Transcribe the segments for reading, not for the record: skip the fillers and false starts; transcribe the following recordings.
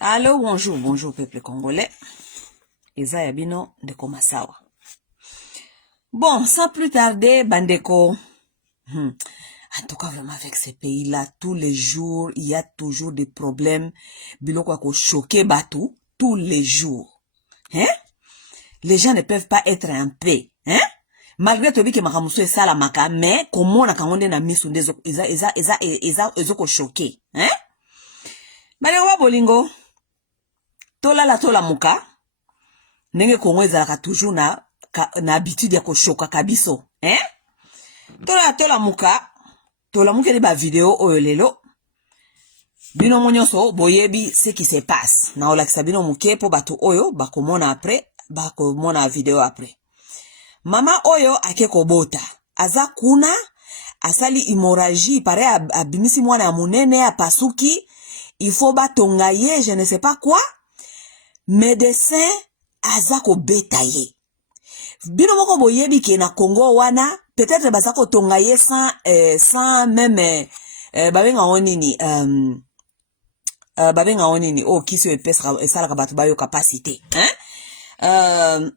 Allô, bonjour peuple congolais. Eza Yabino de Komasawa. Bon, sans plus tarder, Bandeko. En tout cas, vraiment, avec ces pays-là, tous les jours, il y a toujours des problèmes. Biloko ako choqué Batou, tous les jours. Hein? Les gens ne peuvent pas être en paix. Hein? Malgré tout, que makamuso est salamaka, mais comment on a quand on est na misu des ezoko choqué. Hein? Bandeko bolingo. Tola muka. Nenge Kongo ezalaka toujours na habitude ya koshoka kabiso. Hein? Tola muka. Tola muka li ba vidéo oyo lelo. Bino monyoso boyebi ce qui se passe. Na olakisa bino muke po bato oyo bakomona après, bakomona vidéo après. Mama oyo ake kobota. Aza kuna asali hémorragie pare abimisi mwana ya munene apasuki. Il faut batonga ye, je ne sais pas quoi. Médecin azako betaye. Bino moko boyebi ke na Congo wana, peut-être bazako tongaye sans même babenga onini oh kiso epesra esala kabatu bayo capacité, hein?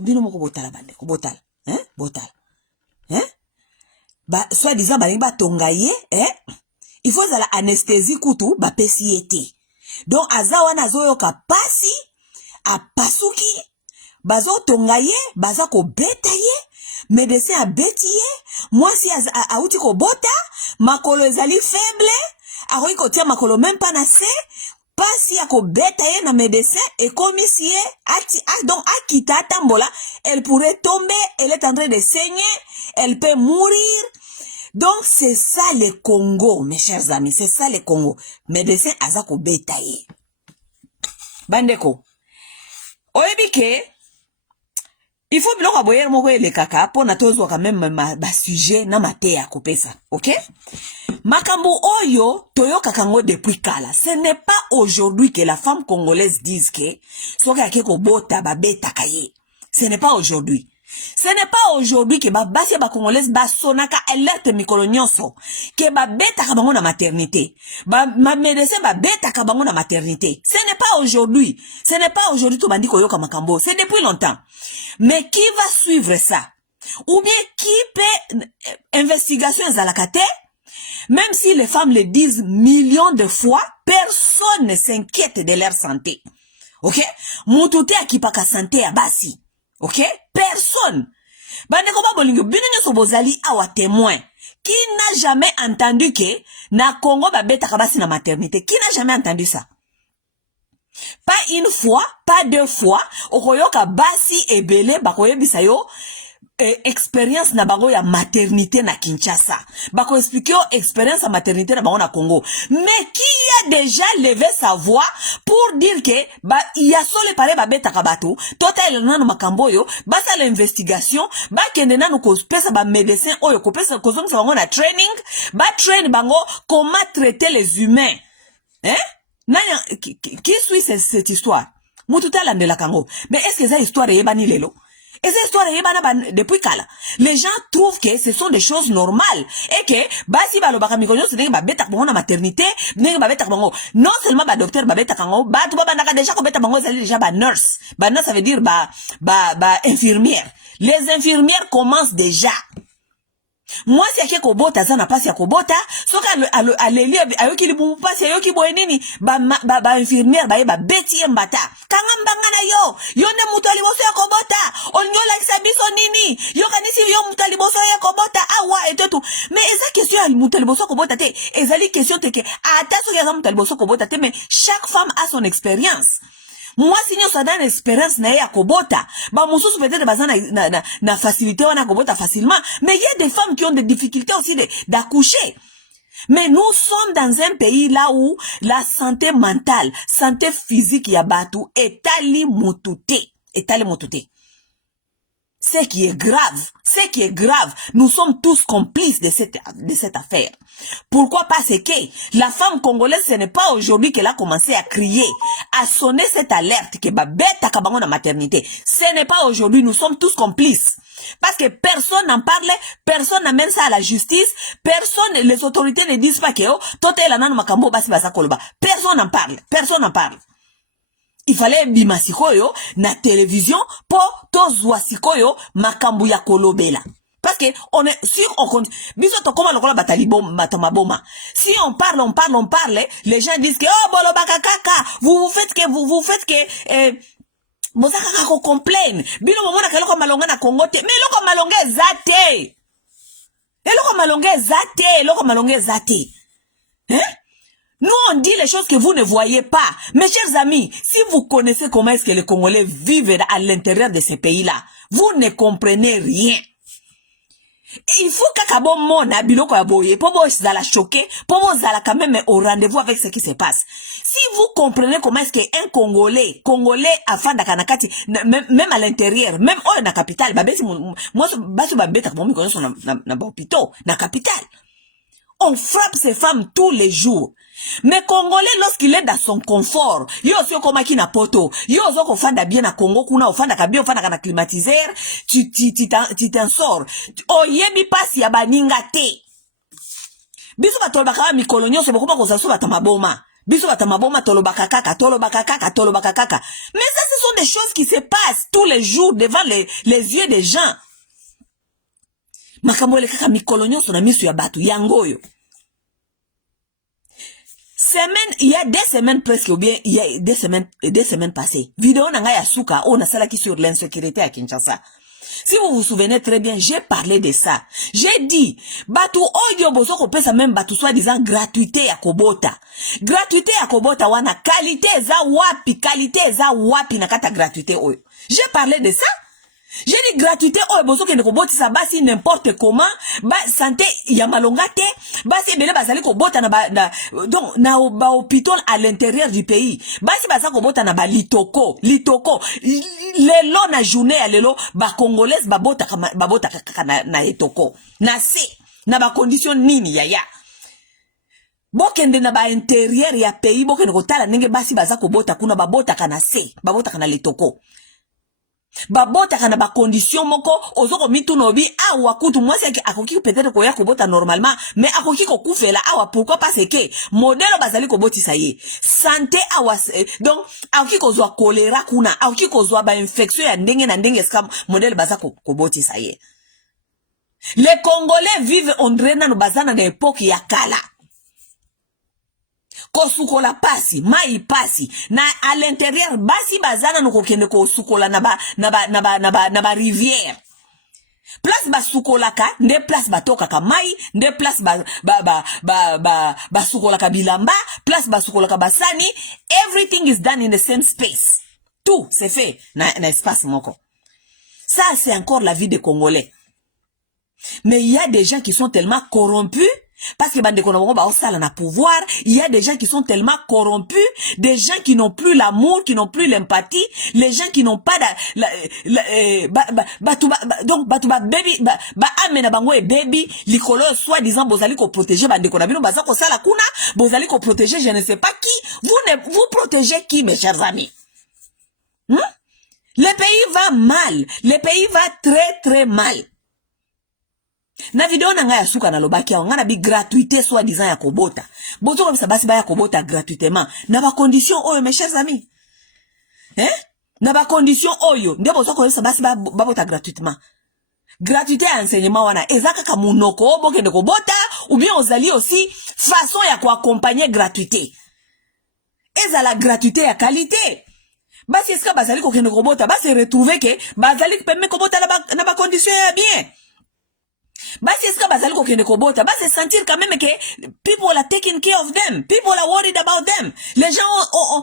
Bino moko botala bande, botala, hein? Botala. Hein? Soit disant ba tongaye, hein? Il faut la anesthésie kutu ba pesiete. Donc azawana zoyoka pasi apasuki bazo tongaye baza ko betaye médecin a betiye mwasi auti ko bota makolo ezali faible akoki ko tia makolo même pas na se pasi ya ko betaye na médecin et commissie donc akita tambola elle pourrait tomber, elle est en train de saigner, elle peut mourir. Donc c'est ça le Congo, mes chers amis, c'est ça le Congo. Médecin azako betaye. Bandeko. Oebike, il faut biloko aboyer moko le kaka po na tozo quand même ba sujet na matéa kopesa, OK? Makambo oyo toyoka kango depuis kala. Ce n'est pas aujourd'hui que la femme congolaise dise que soka yake ko bota ba beta kaye. Ce n'est pas aujourd'hui. Ce n'est pas aujourd'hui que basi ba congolaise ba sonaka alerte mikolo nyonso que ba beta kabango na maternité. Ma médecin ba beta kabango na maternité. Ce n'est pas aujourd'hui. Ce n'est pas aujourd'hui to bandi koyoka makambo. C'est depuis longtemps. Mais qui va suivre ça? Ou bien qui peut investigation zalakate? Même si les femmes le disent millions de fois, personne ne s'inquiète de leur santé. OK? Mutute akipaka santé ya basi. OK? Personne. Bandeko ba bolingo bino nyoso bozali awa témoin. Qui n'a jamais entendu que na Congo ba beta kabasi na maternité? Qui n'a jamais entendu ça? Pas une fois, pas deux fois, okoyoka basi ebele bakoyebisa yo expérience na bango ya maternité na Kinshasa. Bako expliquer expérience à maternité na bango na Congo. Mais qui a déjà levé sa voix pour dire que il y a solo paré ba beta kabato, total nanu makambo yo, basa l'investigation, ba kende nanu ko pesa ba médecin oyo ko pesa ko zomisa bango na training, ba train bango comment traiter les humains. Hein? Nanya qui suit cette histoire? Mututa la la Congo. Mais est-ce que cette histoire est bani lelo? Et cette histoire est depuis kala. Les gens trouvent que ce sont des choses normales. Et que, basi ba lo baka mikonyo se nenge ba beta bango na maternité, nenge ba beta bango. Non seulement ba docteur ba beta kango, ba tuba ba naka déjà ko beta bango zali déjà ba nurse. Ba nurse ça veut dire ba infirmière. Les infirmières commencent déjà. Moi si yake kobota za na pasi ya kobota soka aleli ayoki libu pasi ayoki boyenini ba infirmière ba beti mbata kanga mbanga na yo ne mutali boso ya kobota onyola kisabiso nini yo kanisi yo mutali boso ya kobota awa etetu mais eza question ya mutali boso kobota te ezali question te ke ata soki ya mutali boso kobota te mais chaque femme a son expérience. Moi si nyo sa dan espérance na ya kobota ba mususu peut-être baza na facilité wana kobota facilement, mais il y a des femmes qui ont des difficultés aussi d'accoucher. Mais nous sommes dans un pays là où la santé mentale, santé physique ya batu etali motute. Ce qui est grave, nous sommes tous complices de cette affaire. Pourquoi? Parce que la femme congolaise, ce n'est pas aujourd'hui qu'elle a commencé à crier, à sonner cette alerte que ba beta kabango na maternité. Ce n'est pas aujourd'hui, nous sommes tous complices. Parce que personne n'en parle, personne n'amène ça à la justice, personne, les autorités ne disent pas que oh, tote la nanu makambo basi basa koloba. Personne n'en parle, personne n'en parle. Il fallait bima sikoyo na télévision pour tozwa sikoyo makambu ya kolobela. Parce que on est si on continue, si on parle, les gens disent que oh bolobaka kaka, vous faites que bozaka ko complain. Bino momona keloko malonga na Congo te, mais loko malonga zate. Loko malonga zate. Hein? Nous, on dit les choses que vous ne voyez pas. Mes chers amis, si vous connaissez comment est-ce que les Congolais vivent à l'intérieur de ces pays-là, vous ne comprenez rien. Et il faut qu'akabo mona biloko ya boye, pour vous zala choqué, pour vous zala quand même au rendez-vous avec ce qui se passe. Si vous comprenez comment est-ce qu'un Congolais afin d'akanakati, même à l'intérieur, même au na capitale, babesi moi basu babeta comme connaissent na hôpital, na capitale. On frappe ces femmes tous les jours. Mais Congolais, lorsqu'il est dans son confort, yo aussi comme qui na poto, yo aussi qu'on fanda bien na Congo, kuna ofanda kabio, ofanda kana climatiseur, tu t'en sors. Oh yebi pasi ya baninga te. Biso batolobaka mikolonyo se bokoma kosaso batamaboma. Biso batamaboma tolobaka kaka. Mais ça, ce sont des choses qui se passent tous les jours devant les yeux des gens. Makamwele kaka mikolonyo so na misu ya batu yangoyo. Il y a des semaines presque, ou bien il y a des semaines passées. Vidéo nanga ya suka, on a ça qui sur l'insécurité à Kinshasa. Si vous vous souvenez très bien, j'ai parlé de ça. J'ai dit, batu oyo bozo ko pesa même batu soit disant gratuité ya kobota. Gratuité ya kobota wana qualité za wapi na kata gratuité oyo. J'ai parlé de ça. J'ai dit gratuité oyo bozo ke ndeko boti sa basi n'importe comment, ba santé ya malonga te, basi bele bazali ko bota donc na ba hôpital à l'intérieur du pays. Basi basa ko bota na ba litoko. Lelo na journée ya lelo ba congolaise ba bota na etoko. Na se na ba condition nini ya. Bokende na ba intérieur ya pays bokende ko tala ndenge basi baza ko bota kuna ba bota kana se, ba bota kana litoko. Babota kana ba condition moko ozoko mitu nobi awa kutu mwasi akoki peut-être ko ya kobota normalement mais akoki ko kufela awa pourquoi parce que modèle bazali ko botisa ye santé awa donc akoki ko zwa choléra kuna akoki ko zwa ba infection ya ndenge na ndenge ska modèle baza ko botisa ye. Les Congolais vivent on drena no bazana na époque ya kala. Kosukola pasi, mai pasi, na à l'intérieur, basi bazana no kokende kosukola na ba rivière. Place ba sukola ka, nde place ba toka ka mai, nde place ba sukola ka bilamba, place ba sukola ka basani, everything is done in the same space. Tout c'est fait na espace moko. Ça c'est encore la vie des Congolais. Mais il y a des gens qui sont tellement corrompus. Parce que bande kono ba osala na pouvoir, il y a des gens qui sont tellement corrompus, des gens qui n'ont plus l'amour, qui n'ont plus l'empathie, les gens qui n'ont pas donc batuba baby amena bango e baby likolo soit disant bozali ko protéger bande kono bino baza ko sala kuna, bozali ko protéger je ne sais pas qui, vous protégez qui mes chers amis? Le pays va mal, le pays va très très mal. Na video na nga ya suka na lobaki ya ngana bi gratuité soit disant ya kobota. Bozo comme ça basi ba ya kobota gratuitement. Na ba condition oyo mes chers amis. Na ba condition oyo nde bozo comme ça basi ba bota gratuitement. Gratuité ya enseignement wana ezaka ka munoko boke ndeko bota ou bien ozali aussi façon ya ko accompagner gratuité. Ezala gratuité ya qualité. Basi eska bazali ko kende ko bota basi retrouver que bazali pemme ko bota na ba condition ya bien. Basi eska bazali ko kende ko bota basi sentir quand même que people are taking care of them, people are worried about them. Les gens ont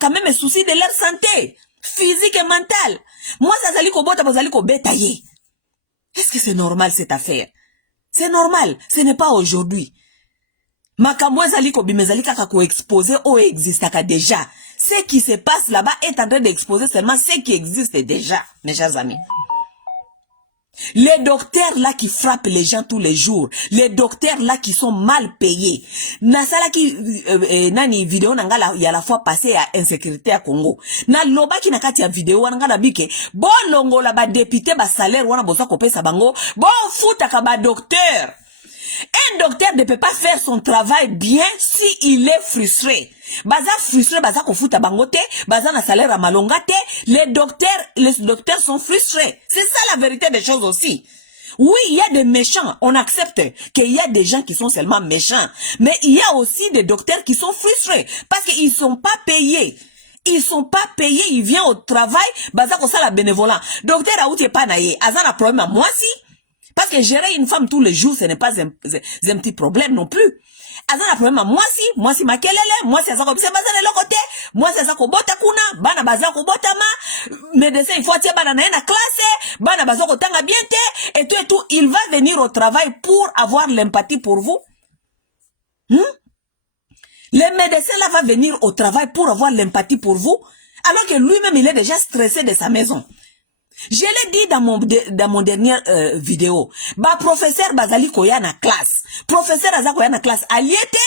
quand même souci de leur santé physique et mentale. Moi ça zali ko bota bazali ko beta ye. Est-ce que c'est normal cette affaire? C'est normal, ce n'est pas aujourd'hui. Makambo zali ko bimezali kaka ko exposer o existaka déjà. Ce qui se passe là-bas est en train d'exposer seulement ce qui existe déjà, mes chers amis. Les docteurs là qui frappent les gens tous les jours, les docteurs là qui sont mal payés. Nasala qui nani vidéo nangala il y a la fois passé à insécurité à Congo. Na loba ki nakati ya vidéo nangala bike bon longo la ba député ba salaire wana boza kopesa bango bon futa ka ba docteur. Un docteur ne peut pas faire son travail bien si il est frustré. Baza frustré, baza kofuta bangote, baza na salaire à malongate. Les docteurs sont frustrés. C'est ça la vérité des choses aussi. Oui, il y a des méchants. On accepte qu'il y a des gens qui sont seulement méchants. Mais il y a aussi des docteurs qui sont frustrés parce qu'ils sont pas payés. Ils sont pas payés, ils viennent au travail, baza ko sala bénévolat. Docteur Aouti pas naïe, azana problème à moi si. Parce que gérer une femme tous les jours, ce n'est pas un petit problème non plus. Azana problème à moi si makelele, moi si azako bise baza de l'autre côté, moi si azako bota kuna, bana baza ko bota ma, médecin il faut tirer bana na classe, bana baza ko tanga bien te, et tout, il va venir au travail pour avoir l'empathie pour vous. Le médecin là va venir au travail pour avoir l'empathie pour vous, alors que lui-même il est déjà stressé de sa maison. Je l'ai dit dans mon dernière vidéo. Ba professeur bazali koya na classe. Professeur aza koya na classe. Aliete.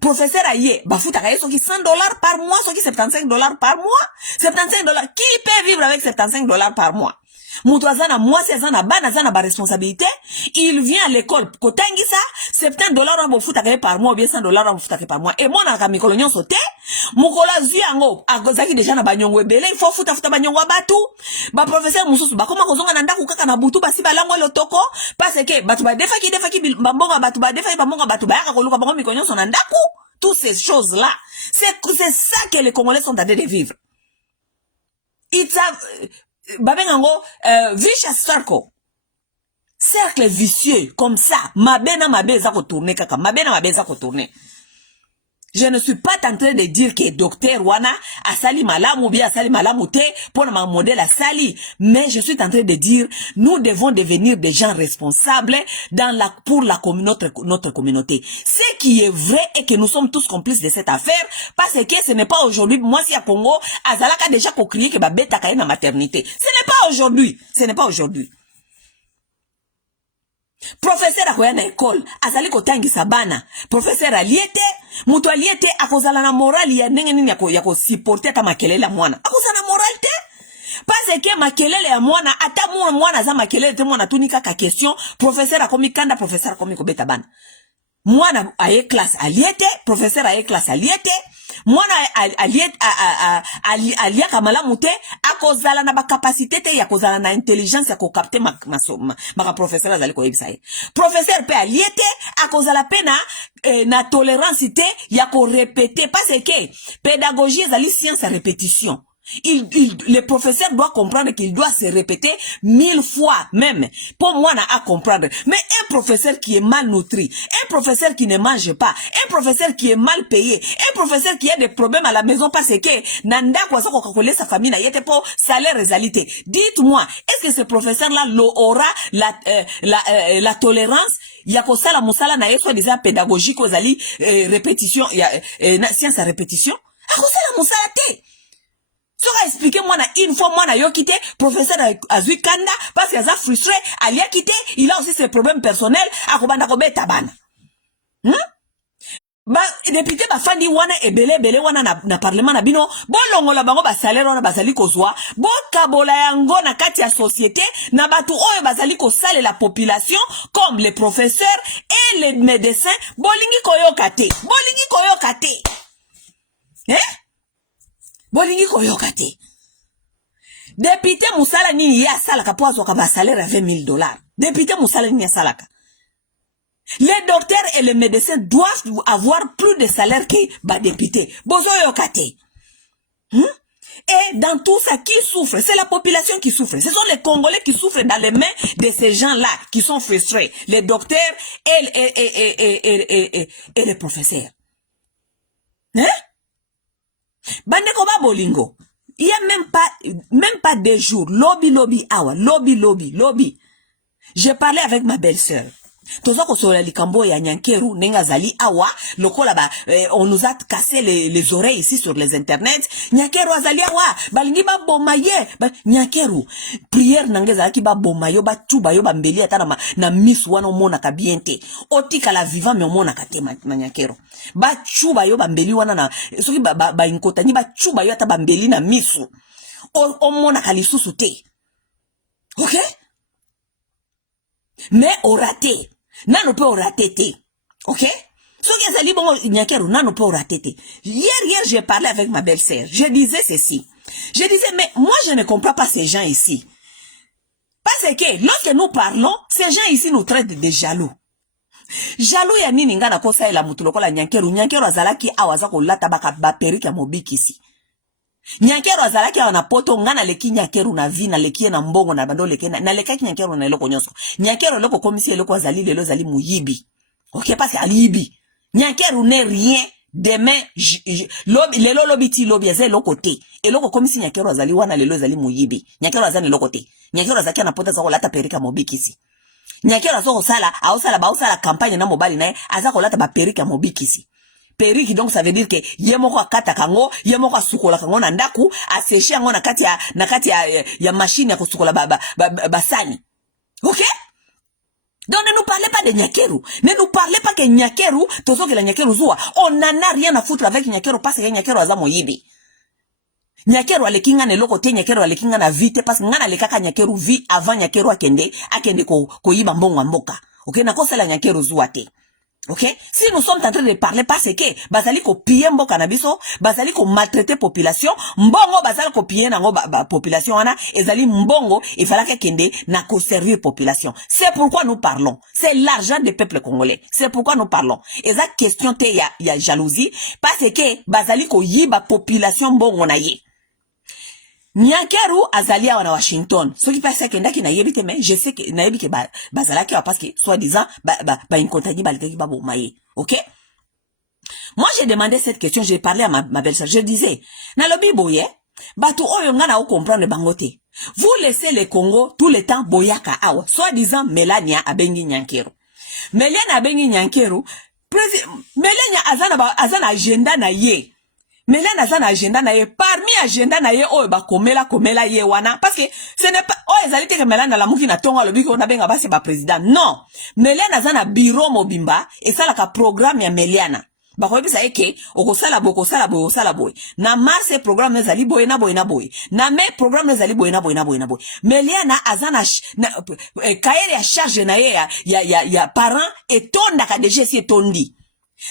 Professeur aye. Ba futa kaye soki $100 par mois, soki $75 par mois. $75. Qui peut vivre avec $75 par mois? Moutouazana, moi, c'est zana, bana zana, ba responsabilité. Il vient à l'école. Kotangi ça, $70 on futa kaye par mois, ou bien $100 on futa kaye par mois. Et moi, na mikolo nyon sote. Mukola zuyango, akozaki déjà na banyongo ebele, il faut futa banyongo batu. Ba professeur mususu, ba koma kozonga na ndaku kaka na butu basi balango lotoko, parce que batu ba defaki bambonga batu ba defaki bambonga batu ba yaka koluka bango mikonyo son ndaku. Toutes ces choses là, c'est ça que les Congolais sont en train de vivre. It's a babengango vicious circle. Cercle vicieux comme ça, mabena mabeza ko tourner kaka, mabena mabeza ko tourner. Je ne suis pas en train de dire que docteur Wana a sali malam ou bien a sali malam ou te pour ma modèle a sali. Mais je suis en train de dire, nous devons devenir des gens responsables pour notre communauté. Ce qui est vrai est que nous sommes tous complices de cette affaire parce que ce n'est pas aujourd'hui, moi si à Congo, Azalaka déjà qu'on crié que ba beta kaye na maternité. Ce n'est pas aujourd'hui. Ce n'est pas aujourd'hui. Professeur akoya na école, azali kotangisa bana. Professeur aliete, mutu aliete akozala na morali ya ndenge nini yako supporter ta makelele ya mwana. Akozala na moralité. Parce que makelele ya mwana, ata mwana za makelele te mwana tunika ka question, professeur akomi kanda, professeur akomi kobeta bana. Mwana aye classe aliete, professeur aye classe aliete. Mwana aliaka malamu te akozala na ba capacité te ya kozala na intelligence ya ko capter ma professeur azali ko yebisa ye. Professeur pe aliete akozala pe na tolérance te ya ko répéter parce que pédagogie ezali science à répétition. Le professeur doit comprendre qu'il doit se répéter 1000 fois même pour moi à comprendre. Mais un professeur qui est mal nutri, un professeur qui ne mange pas, un professeur qui est mal payé, un professeur qui a des problèmes à la maison parce que nanda kwa soko kakole sa famille na yete po salaire réalité. Dites-moi, est-ce que ce professeur-là aura la tolérance yako sala musala na yeso déjà pédagogique aux ali répétition science à répétition? Akosala musala te. Sera expliqué moi une fois moi na yo quitté professeur azui kanda parce qu'il a frustré ali a quitté il a aussi ses problèmes personnels akobanda ko beta bana ba député ba fandi wana ebele wana na parlement na bino bolongo la bango ba salaire wana bazali kozwa bo kabola yango na kati ya société na batu oyo bazali ko sale la population comme les professeurs et les médecins bolingi koyoka te bolingi koyoka te. Député musala nini ya salaka po azwaka ba salaire à $20,000. Député musala nini ya salaka. Les docteurs et les médecins doivent avoir plus de salaire que ba député. Bozo yoka te. Et dans tout ça, qui souffre? C'est la population qui souffre. Ce sont les Congolais qui souffrent dans les mains de ces gens-là qui sont frustrés. Les docteurs et les professeurs. Bandeko ba bolingo. Il y a même pas 2 jours. Lobby hour. Lobby. J'ai parlé avec ma belle-sœur. Toza ko sola likambo ya Nyankeru nenga zali awa lokola ba on nous a cassé les oreilles ici sur les internets. Nyankeru azali awa balingi ba bomaye Nyankeru prière nangeza ki ba bomayo ba tuba yo ba mbeli ata na miss wana omona ka biente otika la vivant mais omona ka te na Nyankeru ba tuba yo ba mbeli wana na soki ba inkota ni ba tuba yo ata ba mbeli na misu omona ka lisusu te. OK? Mais au raté. Nano peut au raté. OK? Ce qui est bon, Nyankeru, nano peut au raté. Hier, j'ai parlé avec ma belle-sœur. Je disais ceci. Je disais, mais moi, je ne comprends pas ces gens ici. Parce que, lorsque nous parlons, ces gens ici nous traitent de jaloux. Jaloux ya nini nga na kosa ela mutuloko la Nyankeru. Nyankeru azalaki awaza ko lata ba periki ya mobiki ici. Nyankeru azalaki wana poto ngana leki Nyankeru na vi na leki na mbongo na bando leki na lekaki Nyankeru na eloko nyonso. Nyankeru loko komisi eloko azali lelo zali muyibi. OK, parce alibi. Nyankeru n'est rien demain lelo lobiti lobi eze eloko te. Eloko komisi Nyankeru azali wana lelo zali muyibi. Nyankeru azali eloko te. Nyankeru azaki na poto za ko lata perika mobiki ici. Nyankeru azoko sala ausala campagne na mobali na aza ko lata ba perika mobiki ici. Periki donc ça veut dire que yemoko akata kango yemoko asukola kango na ndaku aseshi yango na kati ya machine ya kusukola basani. OK? Donc ne nous parlez pas de Nyankeru. Ne nous parlez pas que Nyankeru tozo que la Nyankeru zoa. On n'en a rien à foutre avec Nyankeru parce que Nyankeru aza moyibi. Nyankeru alekinga ne loko te Nyankeru alekinga na vite parce que ngana lekaka Nyankeru vi avant Nyankeru akende ko yiba mbongo mboka. OK? Na kosa la Nyankeru zoa te. OK? Si nous sommes en train de parler parce que bazali ko piller mboka na biso, bazali ko maltraiter population, mbongo bazali ko piller nango population wana, ezali mbongo, il fallait kende na ko servir population. C'est pourquoi nous parlons. C'est l'argent des peuples congolais. C'est pourquoi nous parlons. Eza question te ya jalousie parce que bazali ko yiba population mbongo na ye. Nyankeru azali awa na Washington. Ce qui passe que ndaki na yebite mais je sais que na yebike bazalaki parce que soi-disant ba incontani balteki ba bomaye. OK? Moi j'ai demandé cette question, j'ai parlé à ma belle-sœur. Je disais, na lobi boye, batu oyo nga na o comprendre bangote. Vous laissez le Congo tout le temps boyaka awa. Soi-disant Melania abengi Nyankeru. Melania abengi Nyankeru. Melania azana agenda na ye. Melania azana agenda na ye parmi agenda na ye oyo ba komela ye wana parce que ce n'est pas ezalité que Melania la muki na tonga lobi ko na benga basi ba président. Non. Melania azana bureau mobimba et ça la ka programme ya Melania. Ba ko bisa eke okosala boy. Na marse programme ezali boy na boy. Na me programme ezali boy na boy. Melania azana kaere ya charge na ye ya parents et tonda ka déjà si tondi.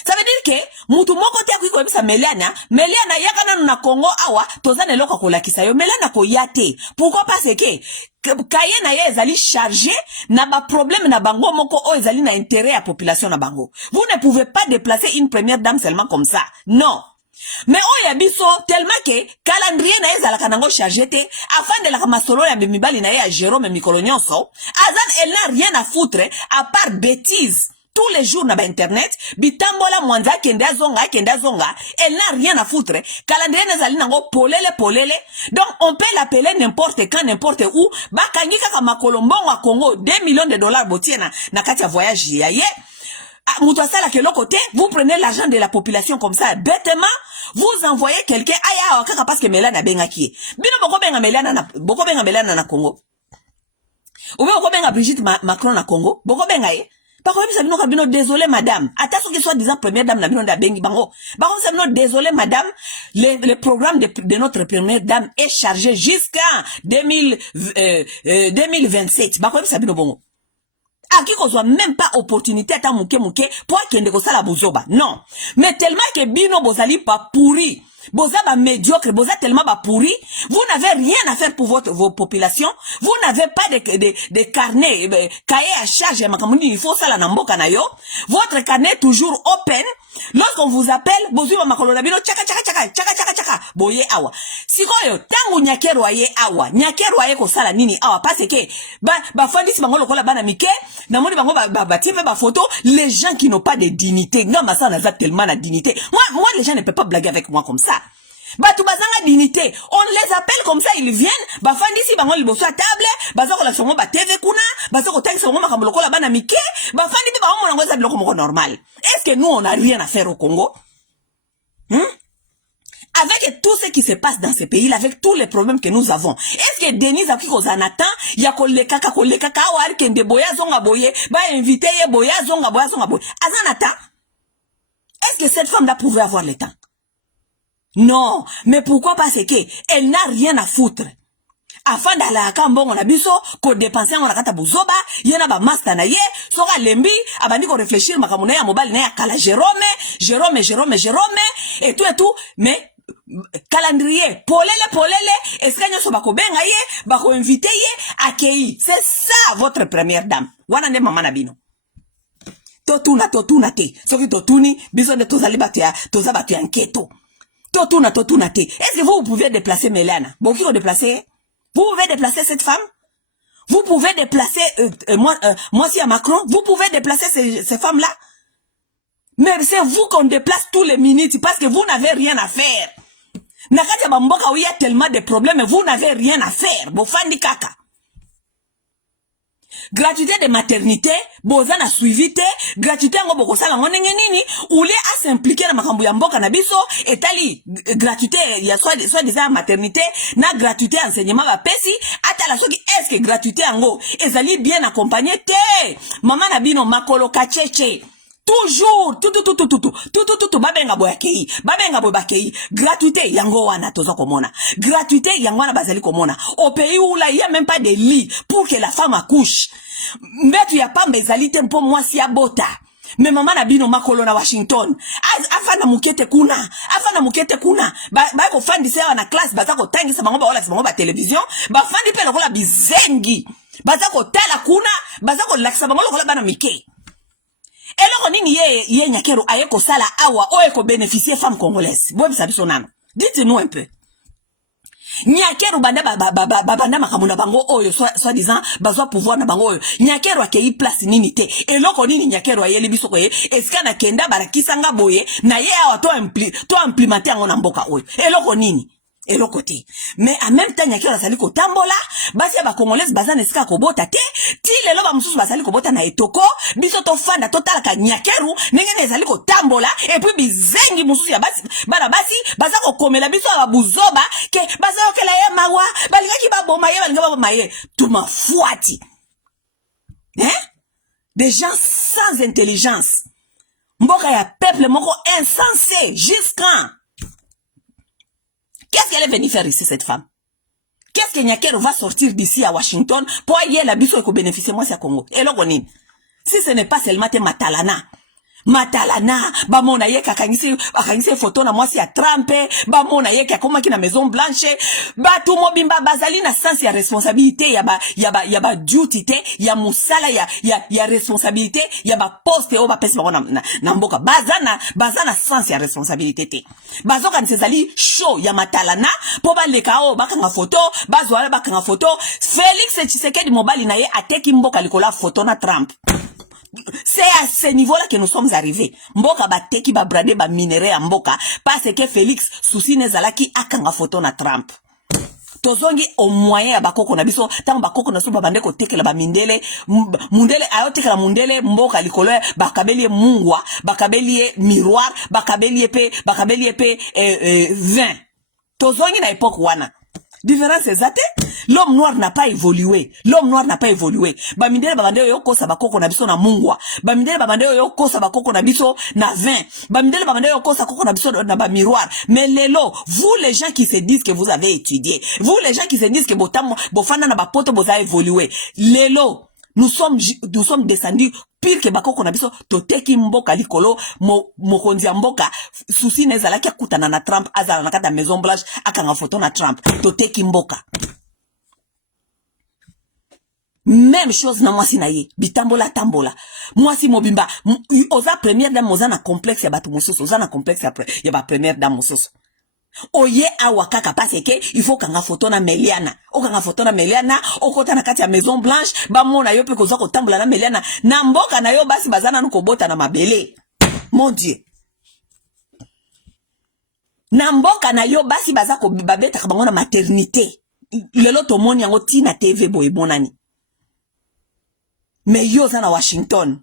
Ça veut dire que mutu moko te akuiko bisa Melania yakana na Congo awa tozane loko kolakisa yo Melania ko yate. Pourquoi parce que kaye na ye ezali chargé na ba problème na bango moko o ezali na intérêt à population na bango. Vous ne pouvez pas déplacer une première dame seulement comme ça. Non. Mais o ya biso tellement que calendrier na ye zalaka nango chargé te afin de la masolo ya mibali na ye ya Jérôme Mikolo nyonso azan elle n'a rien à foutre à part bêtises. Tous les jours na internet bitambola mwanza kenda zonga elle n'a rien à foutre calendrier nazali nango polele donc on peut l'appeler n'importe quand n'importe où bakangi kaka makolo mbongo a Congo 2 millions de dollars botiena na kati ya voyage ya ye muto asala kelo côté vous prenez l'argent de la population comme ça bêtement vous envoyez quelqu'un aya kaka parce que Melania bengaki bino boko benga Melania na Congo ou boko benga Brigitte Macron na Congo boko benga ye. Par contre, désolé madame. Attention qu'il soit disant première dame, bengi bango. Par contre, désolé madame, le programme de notre première dame est chargé jusqu'à 2027. Par contre, bongo. Aki ko soit même pas opportunité à mouke pour kende ko sala bozoba. Non. Mais tellement que bino bozali pas pourri. Boza ba médiocre, boza tellement ba pourri, vous n'avez rien à faire pour vos populations, vous n'avez pas de carnet, cahier à charge, il faut ça la namboka na yo, votre carnet est toujours open, lorsqu'on vous appelle, bozu wa makolo na bino, tchaka, boye awa. Sikoyo, tangu Nyankeru aye ko sala nini awa, parce que, ba fondisi bango lokola bana mike, namoni bango ba tipe ba photo, les gens qui n'ont pas de dignité, ngamba ça n'a tellement la dignité. Moi, les gens ne peuvent pas blaguer avec moi comme ça. Batu bazanga dignité, on les appelle comme ça, ils viennent, bafandi si bango liboso à table, bazako la songo ba TV kuna, bazako tangi Congo makambo lokola bana mike ba fandi ba mona ngoza biloko moko normal. Est-ce que nous on a rien à faire au Congo? Avec tout ce qui se passe dans ce pays, avec tous les problèmes que nous avons, est-ce que Denise a pris Zanatan, ya koleka wa kende boya zonga boye, ba invité ye boya zonga boye. Azanata, est-ce que cette femme-là pouvait avoir le temps? Non, mais pourquoi? Parce que elle n'a rien à foutre. Afin d'aller à Kambon, on a biso, qu'on dépense en rakata buzoba, yena ba master na ye, sora lembi, abandi ko réfléchir, makamune ya mobile na ya kala Jérôme, et tout, mais, calendrier, polele, eskanyo so bako benga ye, bako invité ye, akei. C'est ça, votre première dame. Wana ne mama na bino. Totuna te. Soki totuni, biso de tozali batia, tozabatu enquêto. Totuna te. Est-ce que vous pouvez déplacer Mélana? Bon, qui va déplacer? Vous pouvez déplacer cette femme? Vous pouvez déplacer, moi si à Macron, vous pouvez déplacer ces femmes-là? Mais c'est vous qu'on déplace tous les minutes parce que vous n'avez rien à faire. Nakati bamboka où il y a tellement de problèmes, mais vous n'avez rien à faire. Bofandi kaka. Gratuité de maternité, bozana suivité, gratuité ngo bokosala ngo nini, oulé à s'impliquer na makambo ya mboka na biso, etali gratuité ya soit disant maternité, na gratuité enseignement ba pesi, atala soki est-ce que gratuité ngo ezali bien accompagné te. Maman na bino makolo kacheche. Toujours, tout, babenga boyakei, babenga boyakei, gratuité, yango wana tozo komona, gratuité, yango wana bazali komona, au pays où là, il n'y a même pas de lit pour que la femme accouche, mais tu y a pas mes alités pour moi si à bota, mais maman na bino makolo na Washington, afana mukete kuna, ba ko fandi se na classe, ba ko tangi sa bango ba télévision, ba fandi pe lokola bizengi, ba ko tala kuna, ba ko laksa bango lokola bana mike. Et là, on ye nyakero ayeko sala awa oeko bénéficier femme congolaise. Boye biso nano. Dites-nous un peu. Nyakero banda banda makamuna bango oyo soit disant bazwa pouvoir na bango oyo. Nyakero akei place nini te. Et là, on nyakero ayeli biso koye. Eska na kenda barakisanga boye na ye awa to implémenter ngona mboka oyo. Et là, on et l'autre côté. Mais en même temps, nyakero sali ko tambola, basi ba congolaise bazana esika ko bota te, ti lelo ba mususu basali ko bota na etoko, biso to fanda total ka nyakeru, nengene sali ko tambola, et puis bizengi mususu ya basi, bana basi, baza ko komela biso ba buzoba, ke baza ko la ye mawa, balinga ki ba boma ye, balinga ba boma ye, tout ma fouati. Hein? Des gens sans intelligence. Mboka ya peuple moko insensé, jusqu'à qu'est-ce qu'elle est venue faire ici, cette femme? Qu'est-ce que Nyakero va sortir d'ici à Washington pour aller la biso et ko bénéficier moi c'est à Congo? Et là, si ce n'est pas seulement Matalana, ba mona ye kakangisi photo na moi c'est à Trump, ba mona ye kakoma ki na Maison Blanche, ba tout mobimba bazali na sens ya responsabilité, ya ba duty te, ya musala ya responsabilité, ya ba poste o ba pesi ba na mboka, bazana sens ya responsabilité te. Bazoka nsezali show ya Matalana, po ba leka o bakanga photo, bazwala bakanga photo, Félix Tshisekedi mobali na ye ateki mboka likola photo na Trump. C'est à ce niveau-là que nous sommes arrivés. Mboka bateki ba brade ba minéré à mboka parce que Félix souci nezalaki akanga photo na Trump. Tozongi au moyen ya bakoko na biso tant bakoko na so babande ko tekela ba mundele ayotekela mundele mboka likolo bakabeli mungwa bakabeli miroir bakabeli pe vin. Tozongi na époque wana. Différence exacte, l'homme noir n'a pas évolué. Bamindele babande yo kosa bakoko na biso na mungwa. Bamindele babande yo kosa bakoko na biso na vin. Bamindele babande yo kosa koko na biso na ba miroir. Mais lelo, vous les gens qui se disent que vous avez étudié, vous les gens qui se disent que bofana na bapoto vous avez évolué. Lelo, nous sommes descendus pire que bakoko na biso toteki mboka likolo mokonzi ya mboka susi nezalaki akutana na Trump azala na kata Maison Blanche akanga photo na Trump toteki mboka. Même chose na mwasi na ye bitambola tambola mwasi mobimba oza première dame oza na complexe ya batu mosusu oza na complexe ya ba première dame mosusu. Oye awakaka parce que il faut kanga photo na Meliana. Okanga photo na Meliana, okota na kati ya Maison Blanche, ba mona yo pe koza ko tambola na Meliana. Na mboka na yo basi bazana nuko bota na mabele. Mon Dieu. Na mboka na yo basi bazako babeta kabango na maternité. Lelo tomoni yango tina TV boye bonani. Mais yo za na Washington.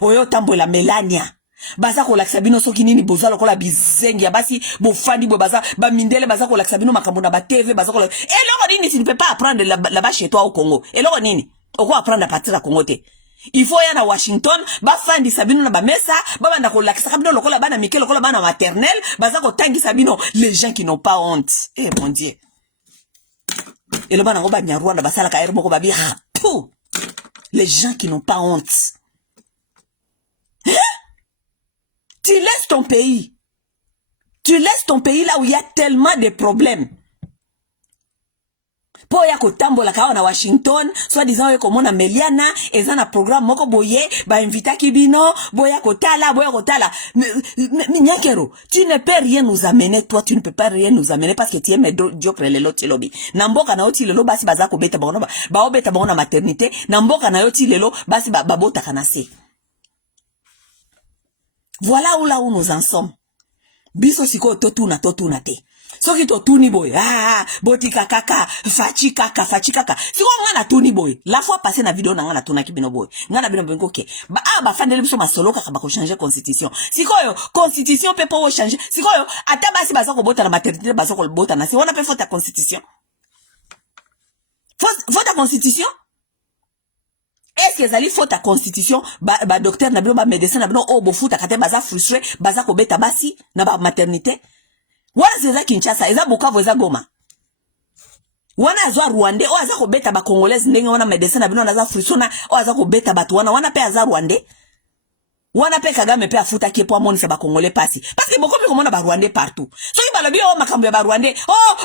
Oyo tambola Melania. Baza ko lakisa bino soki nini boza lokola bizengi ya basi bofandi bo baza ba mindele baza ko lakisa bino makambo na ba TV baza ko eloko nini tu ne peux pas apprendre là-bas chez toi au Congo. Eloko nini? Oko apprendre à partir à Congo te. Il faut y na Washington ba fandi sabino na ba mesa ba banda ko lakisa bino lokola bana mike lokola bana maternelle baza ko tangi sabino les gens qui n'ont pas honte. Eh mon Dieu. Et le bana ko ba nyarwanda basala ka erbo ko ba bi les gens qui n'ont pas honte. Tu laisses ton pays. Tu laisses ton pays là où il y a tellement de problèmes. Po ya kotambola kawa na Washington, soit disant yo komona Meliana, eza na programme moko boye, ba invita kibino, boya kotala. Nyakero, tu ne peux rien nous amener, toi tu ne peux pas rien nous amener parce que tu es médiocre le loti lobi. Namboka na oti lelo basi baza ko beta bango ba obeta bango na maternité, namboka na oti lelo basi babota kanase. Voilà où nous en sommes. Biso siko totuna te. Soki totuni boy. Botika kaka, fachi kaka. Siko ngana tuni boy. La fois passée na vidéo na ngana tuna kibino boy. Ngana bino bengo ke. Ba fandele biso masolo kaka ba ko changer constitution. Siko yo constitution peut pas changer. Siko yo ata basi baza ko bota na maternité baza ko bota na. Si on a fait faute à constitution. Faute à constitution? Est-ce que zali faut ta constitution ba docteur na bino ba médecin na bino bo futa kate baza frustré baza ko beta basi na ba maternité wana zeza Kinshasa eza Bukavu eza Goma wana azwa Rwanda o aza ko beta ba congolaise ndenge wana médecin na bino na za frustré na o aza ko beta batu wana pe aza Rwanda wana pe Kagame pe afuta ke po amoni sa ba congolais pasi parce que beaucoup comme on a ba Rwanda partout so ki balobi o makambo ya ba Rwanda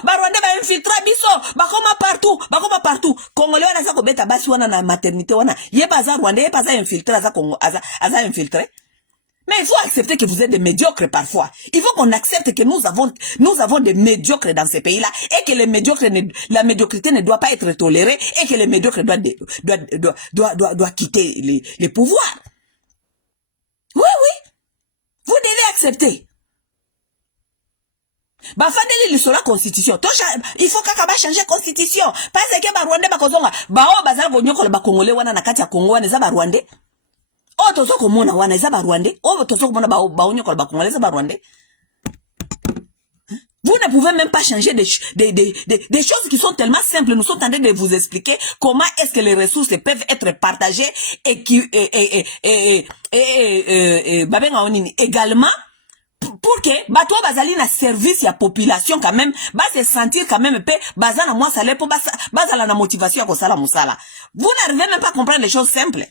ba Rwanda ba infiltra biso ba koma partout congolais wana za ko beta basi wana na maternité wana ye ba za Rwanda ye ba za infiltra za Congo aza infiltré. Mais il faut accepter que vous êtes des médiocres parfois. Il faut qu'on accepte que nous avons des médiocres dans ces pays-là et que la médiocrité ne doit pas être tolérée et que les médiocres doivent quitter les pouvoirs. Oui. Vous devez accepter. Ba fandeli li sur la constitution. Il faut kaka ba changer constitution. Parce que ba Rwanda ba kozonga. Ba o bazala bonyoko ba Congolais wana na kati ya Congo wana za ba Rwanda. O tozo komona wana za ba Rwanda. O tozo komona ba onyoko ba Congolais za ba Rwanda. Vous ne pouvez même pas changer des choses qui sont tellement simples. Nous sommes en train de vous expliquer comment est-ce que les ressources peuvent être partagées et qui également pour que bato bazali na service ya population quand même ba se sentir quand même pe bazana moi salaire pour bazala na motivation ya kosala musala. Vous n'arrivez même pas à comprendre les choses simples.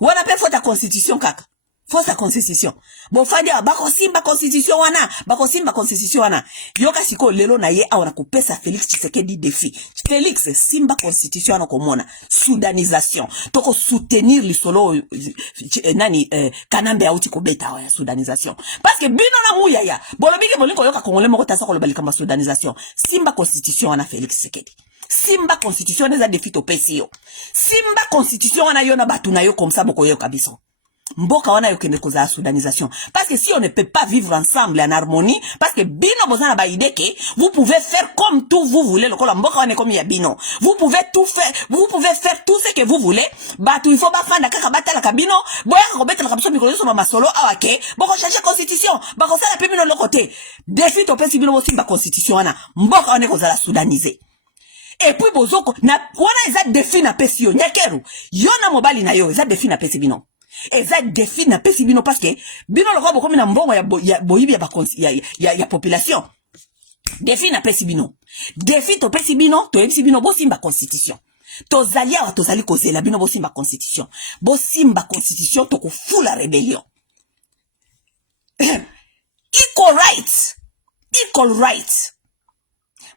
Ou on appelle faute à constitution kaka. Faute à constitution. Bon fadia bakosimba constitution wana. Yoka siko lelo na ye awana kopesa Félix Tshisekedi défi. Félix simba constitution wana komona. Soudanisation. Toko soutenir lisolo kanambe auti kobeta ya soudanisation. Parce que bino na muyaya. Bolobike bolingo yoka kongole moko tasa ko lobalika ma soudanisation. Simba constitution wana Félix Tshisekedi. Simba constitution neza défi to pesio. Simba constitution wana yona batu na yo comme ça boko yo kabiso. Mboka wana yokende koza soudanisation. Parce que si on ne peut pas vivre ensemble en harmonie, parce que bino bozana ba idée que vous pouvez faire comme tout vous voulez, le kola mboka wana comme ya bino. Vous pouvez faire tout ce que vous voulez. Batu il faut ba fanda kaka batala kabino, boya ko betela kabiso mikolo so ma solo awake, boko changer constitution, bako sala pe bino le côté. Défi to pesi bino bosimba constitution wana. Mboka wana koza la soudaniser. Et puis bozoko na wana eza défi na pesi yo nyakeru. Yona mobali na yo eza défi na pesi bino. Et ça défi na pesi bino parce que bino loko boko mina mbongo ya boyibi ya population. Défi na pesi bino. Défi to pesi bino, to pesi bino bosimba constitution. To zalia wa to zali kozela bino bosimba constitution. Bosimba constitution to ko full la rébellion. Equal rights.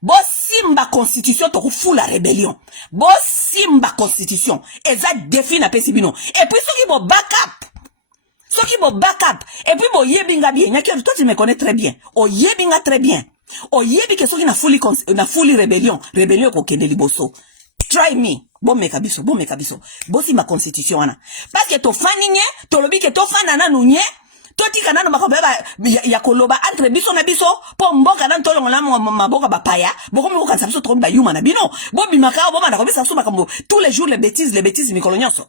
Bosimba constitution to full la rébellion. Bosimba constitution. Et ça défi na pesi bino. Et puis ceux qui vont backup. Et puis bon yebinga bien. Nyakero toi tu me connais très bien. O yebinga très bien. O yebi que ceux qui na fully rébellion. Rébellion ko kende liboso. Try me. Bon me kabiso. Bosimba constitution wana. Parce que to faninye, to lobi que to fanana nunye. Toti kanano makobe ya koloba entre biso na biso po mboka na ntolo ngala maboka bapaya boko moko kanisa biso to ba yuma na bino bo bimaka bo manda ko bisa so makambo tous les jours les bêtises mikolonyoso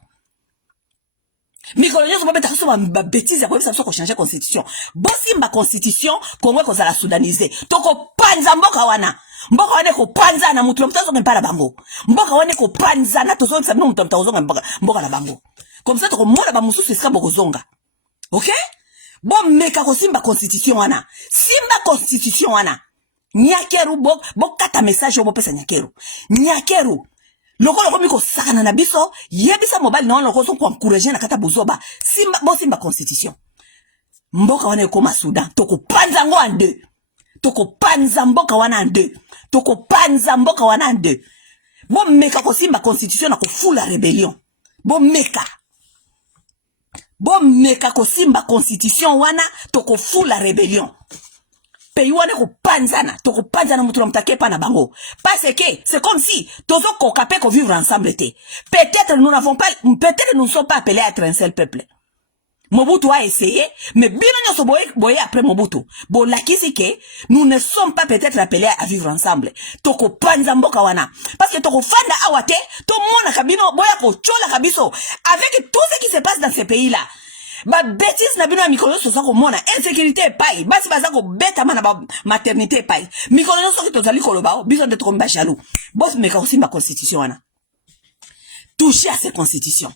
Mikolonyo so beta so ba bêtise ya ko bisa so ko changer constitution. Bosimba constitution Congo ko za la soudaniser. Toko panza mboka wana. Mboka wane ko panza na mutu mtazo ngempala bango. Mboka wane ko panza na tozo nsa no mtazo mboka la bango. Comme ça toko mona ba mususu iska boko zonga. OK? Bon meka ko simba constitution wana. Simba constitution wana. Nyakeru bo kata message bo pesa nyakeru. Nyakeru lokolo komi ko sakana na biso yebisa mobile na lokolo so ko encourager na kata bozoba simba constitution mboka wana ekoma Soudan toko panza ngo en deux toko panza mboka wana en deux toko panza mboka wana en deux bo meka ko simba constitution na ko fula rébellion bo meka ko simba constitution wana toko fula rébellion pays wana ko panzana toko panzana mutu na mtake pa na bango parce que c'est comme si tozo kokape ko vivre ensemble té peut-être nous ne sommes pas appelés à être un seul peuple. Mobutu a essayé mais bino nyoso boye après Mobutu bo lakisi que nous ne sommes pas peut-être appelés à vivre ensemble toko panza mboka wana parce que toko fanda awate to mona kabino boya ko chola kabiso avec tout ce qui se passe dans ces pays là. Ba bêtise na bino ya mikolo so ko mona insécurité pai basi baza ko beta mana ba maternité pai mikolo so ki tozali koloba biso de tomba jaloux boss meka aussi ma constitution wana toucher à cette constitution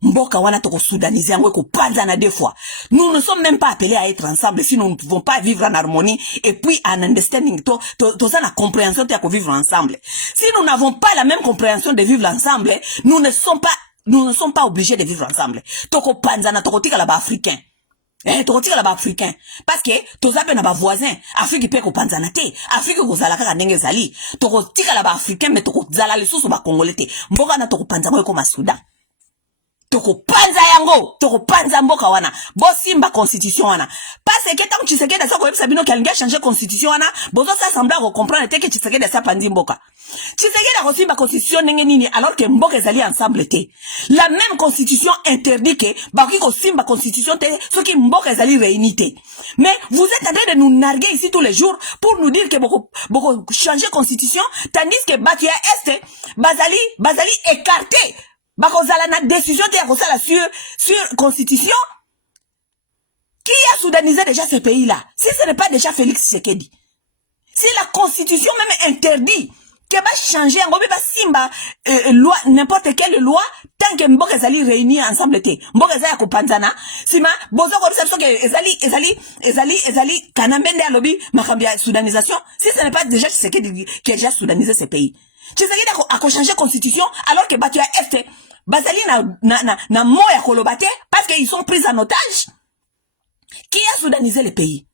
mboka wana toko soudaniser yango ko panza na deux fois nous ne sommes même pas appelés à être ensemble si nous ne pouvons pas vivre en harmonie et puis en understanding to ça la compréhension de vivre ensemble si nous n'avons pas la même compréhension de vivre ensemble nous ne sommes pas obligés de vivre ensemble. Toko panzana, toko tika la ba africain. Toko tika la ba africain. Parce que, tozape na ba voisin. Afrique pe ko panzana te. Afrique ko zalaka ka ndenge zali. Toko tika la ba africain, mais toko zala le susu ba congolais te. Mboka na toko panzana ko ma Soudan. Toko panza yango. Toko panza mboka wana. Bosimba constitution wana. Parce que tant que tu sais que ça ko yebisa bino kelinga changer constitution wana, bozo ça semble ko comprendre te que tu sais que ça pandi mboka. Tu sais que la kosimba constitution nenge nini alors que mboka ezali ensemble te. La même constitution interdit que baki kosimba constitution te ce qui mboka ezali réuni te. Mais vous êtes en train de nous narguer ici tous les jours pour nous dire que boko changer constitution tandis que Batia Est bazali écarté. Bakozala na décision te yakosala sur constitution. Qui a soudanisé déjà ce pays-là? Si ce n'est pas déjà Félix Tshisekedi. Si la constitution même interdit que va changer, on va simba loi, n'importe quelle loi, tant que mboka ezali réunis ensemble te. Mboka ezali ko panzana, sima bozo ko bisa que ezali kanambende alobi makambia soudanisation. Si ce n'est pas déjà Tshisekedi qui a déjà soudanisé ce pays. Tshisekedi a changé constitution alors que Batia Est bazali na moya kolobate parce qu'ils sont pris en otage. Qui a soudanisé le pays?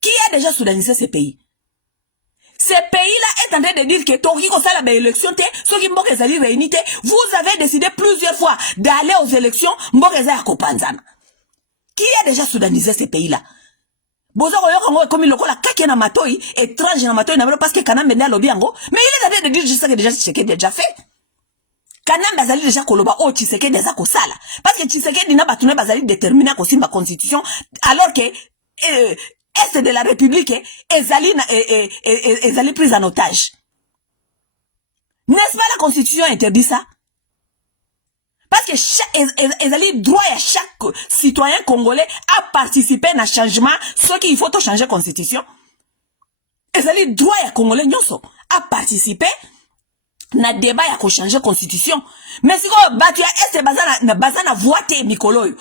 Qui a déjà soudanisé ce pays? Ce pays-là est en train de dire que Toki ko sala ba élection te, ceux qui mboka ezali réuni te, vous avez décidé plusieurs fois d'aller aux élections, mboka ezali ko panzana. Qui a déjà soudanisé ce pays-là? Bozo ko yoka ngo komi lokola kake na matoi, étrange na matoi na parce que Kanambe na lobi yango, mais il est en train de dire juste que déjà Tshisekedi déjà fait. Kanambe bazali déjà koloba o Tshisekedi eza ko sala parce que Tshisekedi na batune bazali déterminé ko simba constitution alors que est de la République ezali prise en otage. N'est-ce pas la constitution interdit ça? Parce que ezali droit à chaque citoyen congolais à participer à un changement, ce qu'il faut changer la constitution. Ezali droit à congolais nyonso à participer na débat ya ko changer constitution. Mais si ko Batia Est bazana voter mikolo yo.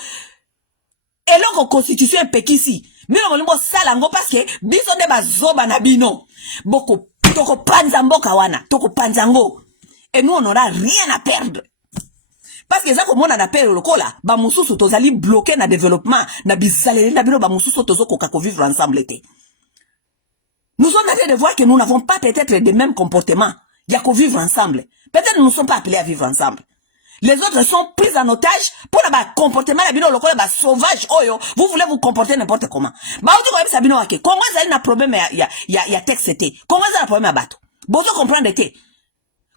Et là constitution pekisi. Bino kolimbo sala ngo parce que biso de bazoba na bino. Boko toko panza mboka wana, toko panza ngo. Et nous on n'aura rien à perdre. Parce que ça comme on a appelé lokola, ba mususu tozali bloqué na développement, na bizaleli na bino ba mususu tozo koka ko vivre ensemble té. Nous sommes en train de voir que nous n'avons pas peut-être les mêmes comportements. Il y a qu'à vivre ensemble. Peut-être nous ne sommes pas appelés à vivre ensemble. Les autres sont pris en otage pour le comportement la bino lokola ba sauvage oyo. Vous voulez vous comporter n'importe comment. Ba uti ko yebisa bino wake. Congo ezali na problème ya texte te. Congo ezali na problème ya bato. Bozo comprendre te.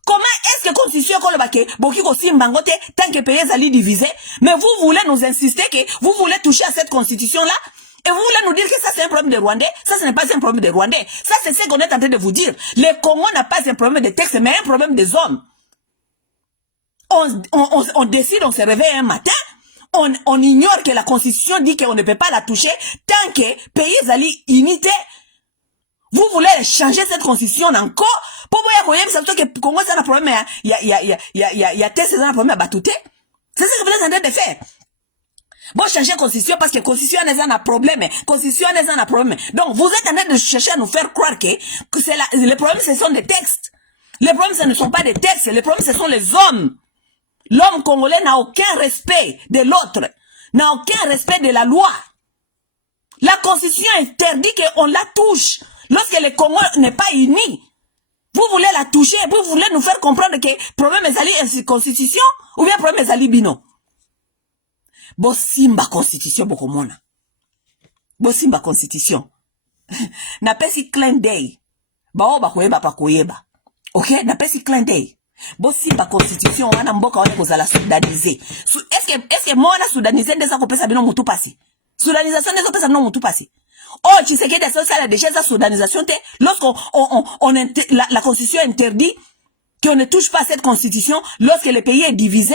Comment est-ce que constitution ko le bake boki ko simbango te tant que pays ezali divisé, mais vous voulez nous insister que vous voulez toucher à cette constitution là? Et vous voulez nous dire que ça c'est un problème des Rwandais? Ça ce n'est pas un problème des Rwandais. Ça c'est ce qu'on est en train de vous dire. Le Congo n'a pas un problème de texte, mais un problème des hommes. On décide, on se réveille un matin, on ignore que la constitution dit qu'on ne peut pas la toucher tant que pays est unité. Vous voulez changer cette constitution encore pour vous dire que Congo c'est un problème, il y a test, c'est un problème à batouter. C'est ce que vous êtes en train de faire. Bon, changer la constitution parce que la constitution est un problème. Constitution est un problème. Donc, vous êtes en train de chercher à nous faire croire que les problèmes, ce sont des textes. Les problèmes, ce ne sont pas des textes. Les problèmes, ce sont les hommes. L'homme congolais n'a aucun respect de l'autre. N'a aucun respect de la loi. La constitution interdit qu'on la touche. Lorsque le Congo n'est pas uni, vous voulez la toucher, vous voulez nous faire comprendre que le problème est la constitution ou bien le problème est la bino. Bo simba constitution bokomona. Bo simba constitution. Na pesi clin d'œil. Ba oba koyeba pa koyeba. OK, na pesi clin d'œil. Bo simba constitution wana mboka wana kozala soudaniser. Est-ce que moi na soudaniser ndeza ko pesa bino mutu pasi? Soudanisation ndeza pesa bino mutu pasi. Oh, tu sais que des ça déjà sa soudanisation lorsqu'on la constitution interdit qu'on ne touche pas à cette constitution lorsque le pays est divisé.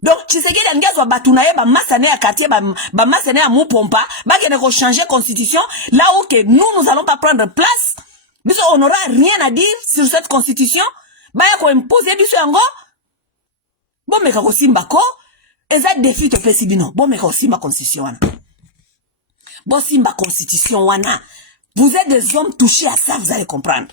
Donc, tu sais que l'engagement batunaye ba masane à quartier ba masane à Mupompa, ba qui ne changer constitution là où que nous allons pas prendre place. Mais on n'aura rien à dire sur cette constitution. Ba ya ko imposer biso yango. Bon mais kako simba ko, eza défi to pesi bino. Bon mais kako simba constitution wana. Bon simba constitution wana. Vous êtes des hommes touchés à ça, vous allez comprendre.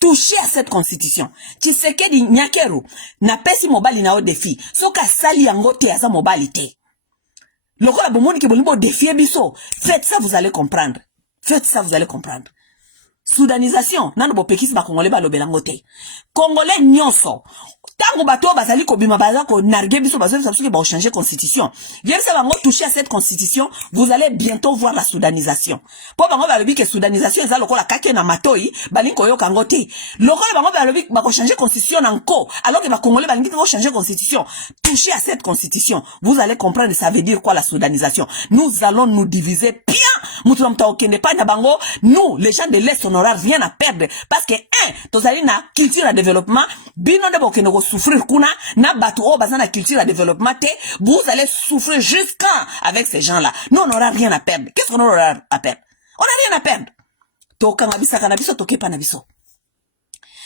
Touché à cette constitution. Tu sais que Nyakero na pesi mobali na o défi. Soka sali yango te aza mobali te. Lokola bomoni ke bolimbo défier biso. Faites ça, vous allez comprendre. Faites ça, vous allez comprendre. Soudanisation. Nano bo pekisi ba Congolais ba lobelango te. Congolais nyonso. Tango bato bazali ko bima baza ko nargue biso bazo que ba changer constitution. Bien ça bango toucher à cette constitution, vous allez bientôt voir la soudanisation. Po bango ba lobi que soudanisation eza lokola kake na matoi, balinko yo kango te. Lokola bango ba lobi ba ko changer constitution nanko, alors que ba Congolais balingi ko changer constitution. Toucher à cette constitution, vous allez comprendre ça veut dire quoi la soudanisation. Nous allons nous diviser bien. Mutulamta okende pa na bango, nous les gens de l'Est on n'aura rien à perdre parce que tozali na culture à développement, bino de bokende ko souffrir kuna na batu o bazana culture à développement te, vous allez souffrir jusqu'à avec ces gens-là. Nous on n'aura rien à perdre. Qu'est-ce qu'on aura à perdre? On n'a rien à perdre. Toka ngabisa kana biso tokepa na biso.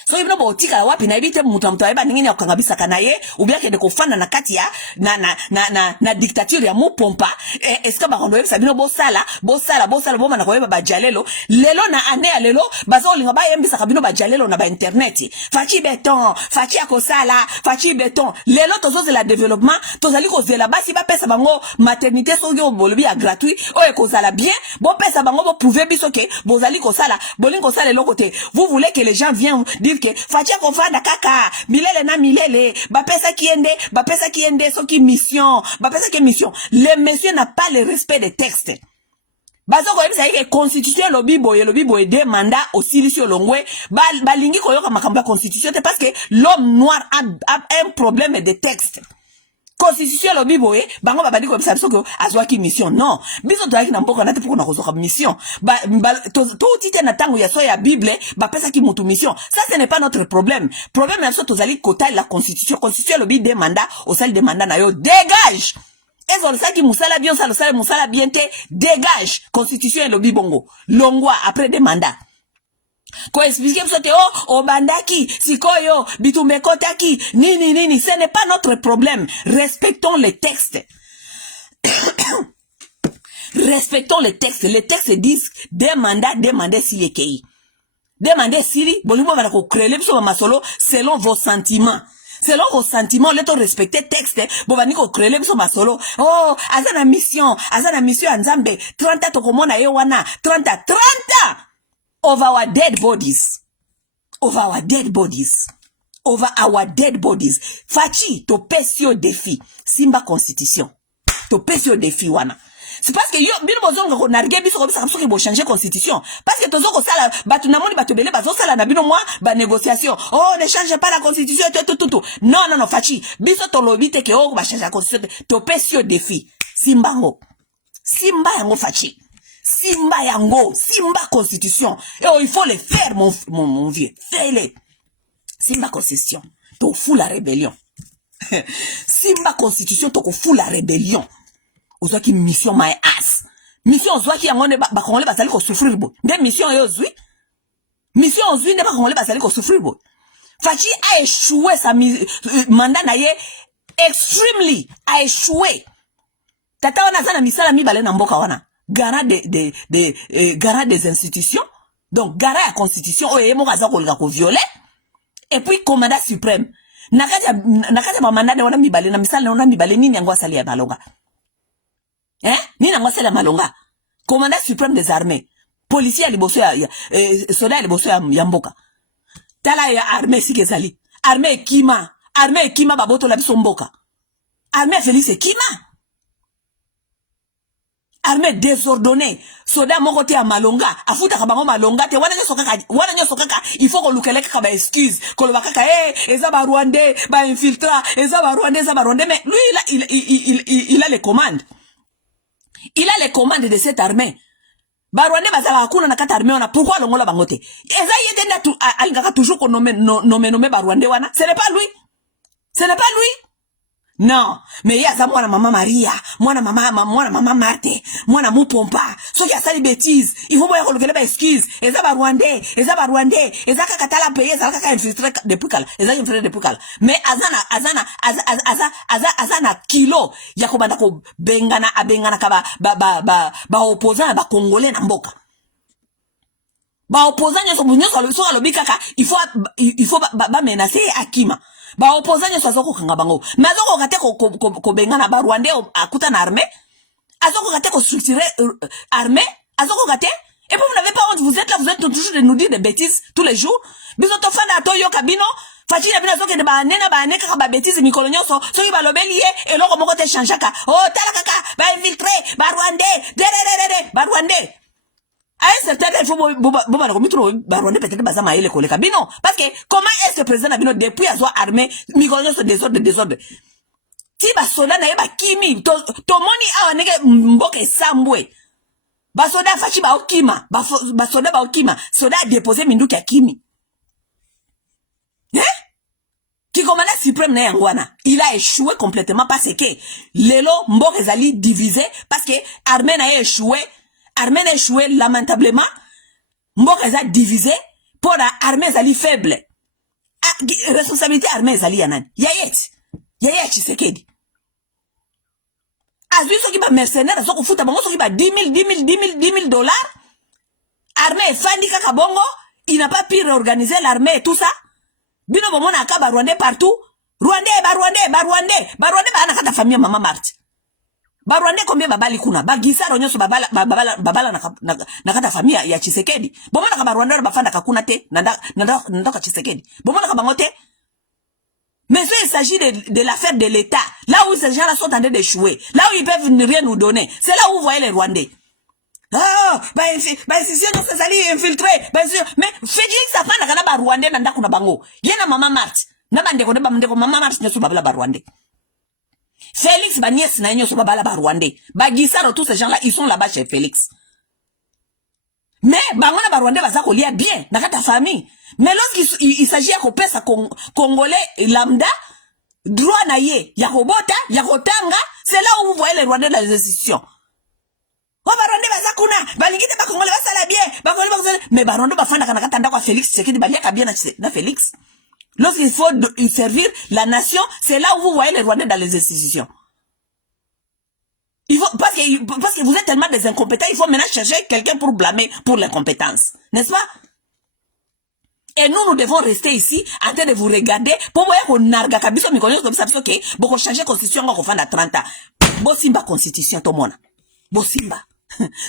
So ibino botika wapi na ibite mutamto eba ningine okangabisa kanaye ubia kende kofana na kati ya na dictature ya Mupompa est-ce que ba kondo yebisa bino bosala boma na koyeba ba jalelo lelo na ane ya lelo bazo linga ba yembisa kabino ba jalelo na ba internet fachi beton fachi akosala fachi beton lelo tozo la développement tozali kozela basi ba pesa bango maternité soki obolobi ya gratuit o ekozala bien bo pesa bango bo prouver biso ke bozali kosala bolingo sala lelo côté vous voulez que les gens viennent dire que fatia kofanda kaka milele na milele bapesa kiende soki mission bapesa ki mission. Le monsieur n'a pas le respect des textes. Bazo ko yebisa que constitution lobi boye 2 mandats au silicio longwe balingi koyoka makambo ya constitution parce que l'homme noir a un problème de texte. Constitution lobi boye bango babadi ko bisa biso ko azwaki mission non biso toyaki na mboko na te poko na kozoka mission to tite na tango ya so ya bible ba pesa ki mutu mission. Ça ce n'est pas notre problème. Problème ya so tozali kota la constitution lobi 2 mandats au sali de mandat na yo dégage. Et on sait que musala bien ça le sale musala bien te dégage. Constitution lobi bongo longwa après 2 mandats. Ko expliquer bisote o bandaki sikoyo bitumekotaki nini ce n'est pas notre problème. Respectons les textes. Respectons les textes. Les textes disent des mandats s'il est kei. Demandez s'il bolimo va ko créer biso masolo selon vos sentiments. Selon vos sentiments, let on respecter texte. Bovani ko créer biso masolo. Oh, azana mission anzambe 30 to komona yo wana 30 over our dead bodies. Over our dead bodies. Fachi, to pesio défi. Simba constitution. To pesio défi wana. C'est parce que yo bino bozonga ko narge biso ko bisa kamso ki bo changer constitution. Parce que tozo ko sala batu namoni batu bele bazo sala na bino moi ba négociation. Oh, ne change pas la constitution tout. Non, fachi. Biso to lobite ke o ba changer la constitution. To pesio défi. Simba yango fachi. Simba constitution. Et oh, il faut le faire, mon vieux. Fais-le. Simba constitution. To fou la rébellion. Simba constitution toko fou la rébellion. Ozo ki mission my ass. Mission ozo ki yangone ba kongole basali ko souffrir bo. De mission yo zui. Mission ozui ne ba kongole basali ko souffrir bo. Fachi a échoué sa mandat na ye extremely a échoué. Tata wana zana misala mi bale na mboka wana. Garant garant des institutions. Donc garant la constitution oye mo kaza ko lika ko violer. Et puis commandant suprême. Nakati ba mandat de wana mi bale na misala wana mi bale nini yango asali ya malonga. Nini yango asali ya malonga. Commandant suprême des armées. Policier ya liboso ya soldat ya liboso ya mboka. Tala ya armée sikezali. Armée kima baboto la biso mboka. Armée Félix kima. Armée désordonnée. Soda moko te ya malonga. Afuta kabango malonga te. Wana nyo sokaka. Il faut qu'on lukeleke kaba excuse. Koloba kaka eza ba Rwandais, ba infiltra, eza ba Rwandais. Mais lui il a les commandes. Il a les commandes de cette armée. Ba Rwandais bazala hakuna na kata armée wana. Pourquoi longola bangote? Eza yete nda alingaka toujours qu'on nomme ba Rwandais wana. Ce n'est pas lui. Non, mais ya za mwana mama Maria, mwana mama Marthe, mwana Mupompa, soki asali bêtise, il faut boya kolukele ba excuse, eza ba Rwandais, eza kakatala paye, eza kaka infiltré depuis kala, eza infiltré depuis kala. Mais azana kilo, ya kobanda ko abengana ka ba opposant ba congolais na mboka. Ba opposant nyoso so alobi kaka, il faut ba menacer Akima. Ba opposant nyoso azoko kanga bango. Mais azoko kate ko bengana ba Rwandais akuta na armée. Azoko kate ko structurer armée. Azoko kate. Et puis vous n'avez pas honte, vous êtes là, vous êtes toujours de nous dire des bêtises tous les jours. Bisoto fana to yo kabino. Fachi na bina zoke de ba neka ba bêtises mikolo nyoso. So yi ba lobeli e eloko moko te changeaka. Oh tala kaka ba infiltré ba Rwandais. Ba Rwandais. À un certain temps, il faut que peut-être bazama ele koleka bino parce que comment est-ce que le président Nabino depuis a soit armé migonyo so désordre ti ba soda na yeba kimi to moni awa nege mboka esambwe ba soda fachi ba okima ba soda a déposé minduki ya kimi qui commandait suprême na yangwana il a échoué complètement parce que lelo mboka ezali divisé parce que armée na échoué. Armée a échoué lamentablement. Mboka eza divisé. Pour la armée ezali faible. Responsabilité armée ezali yanan. Yayet Tshisekedi. Azui soki ba mercenaire soko futa bango soki ba 10 000 $. Armée fandi kaka bongo. Il n'a pas pu réorganiser l'armée et tout ça. Bino bomona akaba Rwandais partout. Rwandais ba anakata famille Mama Marthe. Ba Rwandais combien babali kuna ba gisaro nyoso babala nakata famia ya Tshisekedi bomona ka ba Rwandais bafanda kakuna te nanda ka Tshisekedi bomona ka bangote. Mais il s'agit de l'affaire de l'État là où ces gens-là sont en train d'échouer là où ils peuvent rien nous donner c'est là où vous voyez les Rwandais si on s'est infiltré mais Félix ça fanda kana ba Rwandais nanda kuna bango yena Mama Marthe na bandeko de bandeko Mama Marthe nyoso babala ba Rwandais. Félix Baniès na nyoso babala ba Rwandais. Ba Gisaro tous ces gens là ils sont là-bas chez Félix. Mais bangona ba Rwandais baza kolia bien na kata famille. Mais lorsqu'il s'agit ya kopesa congolais lambda droit na ye ya kobota ya kotanga c'est là où vous voyez les Rwandais dans les institutions. Ba Rwandais baza kuna balingite ba congolais basala bien ba congolais basala mais ba Rwandais bafanda kana kata ndako Félix Tshisekedi baliaka bien na Félix. Lorsqu'il faut servir la nation, c'est là où vous voyez les Rwandais dans les institutions. Il faut, parce que vous êtes tellement des incompétents, il faut maintenant chercher quelqu'un pour blâmer pour l'incompétence. N'est-ce pas? Et nous devons rester ici, en train de vous regarder, pour voir qu'on narga kabiso mikonyo comme ça, parce que, beaucoup changer constitution, on va faire 30 ans. Bosimba constitution, tout le monde. Bosimba.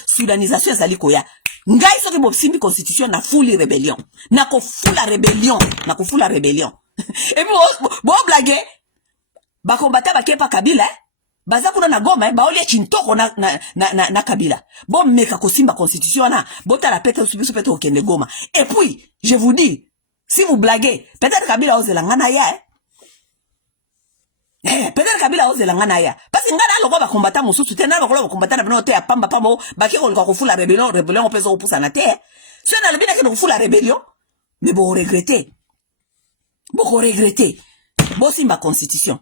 Sudanisation, ça likoya. Ngai soki bosimbi constitution na fuli rébellion. Na ko fula rébellion. Et puis, bo blague, ba kombata ba kepa Kabila, baza kuna na Goma, ba olie chintoko na Kabila. Bon meka kosimba constitution na, bota la pete subiso pete okende Goma. Et puis, je vous dis, si vous blaguez, peut-être Kabila ose la ngana ya, peut-être Kabila ose la ngana ya. Parce que ngana loko ba kombata mususu te na ba kombata na bino te ya pamba ba ke ko fula rébellion on peut se repousser na terre. Si on a le bien que nous fous la rébellion, mais bon regretter. Bosimba constitution.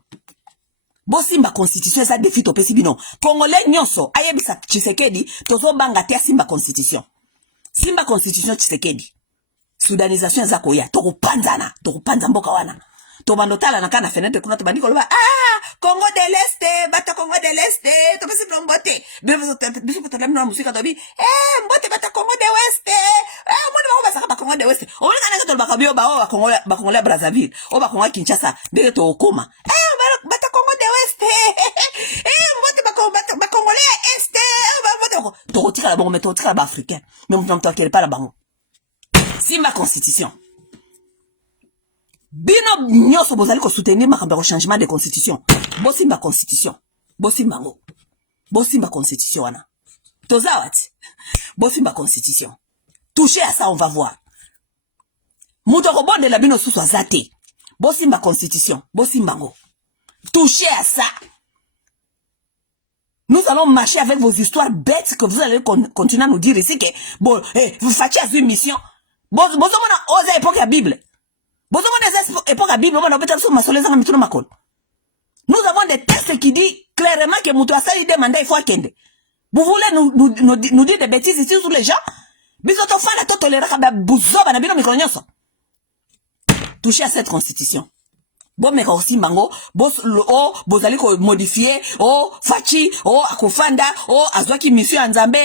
Bosimba constitution ça défi to pesi bino. Congolais nyonso ayebisa Tshisekedi tozo banga te simba constitution. Simba constitution Tshisekedi. Sudanisation za koya to panza mboka wana. To bandotala na kana fenêtre kuna to bandiko loba Congo de l'Est bata Congo de l'Est to pesi mbote. Biso potala na musika to bi mbote bata Congo de l'Ouest. Moni ba basaka ba Congo de l'Ouest. O ngana to ba kabio ba Congo la Brazzaville. O ba Congo Kinshasa de to okoma. Bata Congo de l'Ouest. Mbote ba Congolais Est. To tika la bongo mais to tika ba africain. Mais on to kele pas la bango. Simba constitution. Bino nyoso bozali ko soutenir makambo ya changement de constitution. Bosimba constitution. Bosimba ngo. Bosimba constitution wana. Tozawati. Bosimba constitution. Toucher à ça on va voir. Muto ko bonde la bino susu azate. Bosimba constitution. Bosimba ngo. Toucher à ça. Nous allons marcher avec vos histoires bêtes que vous allez continuer à nous dire ici que bon, vous faites une mission. Bozo mona oza époque ya Bible. Bozo mona époque ya Bible, mona obeta so masoleza na mituna makolo. Nous avons des textes qui disent clairement que mutu asali de mandat il faut akende. Vous voulez nous dire des bêtises ici sur les gens? Bisoto fana to tolera ka buzoba na bino mikonyoso. Toucher à cette constitution. Bon meka aussi mango, bozali ko modifier, fachi, akofanda, azwaki mission anzambe,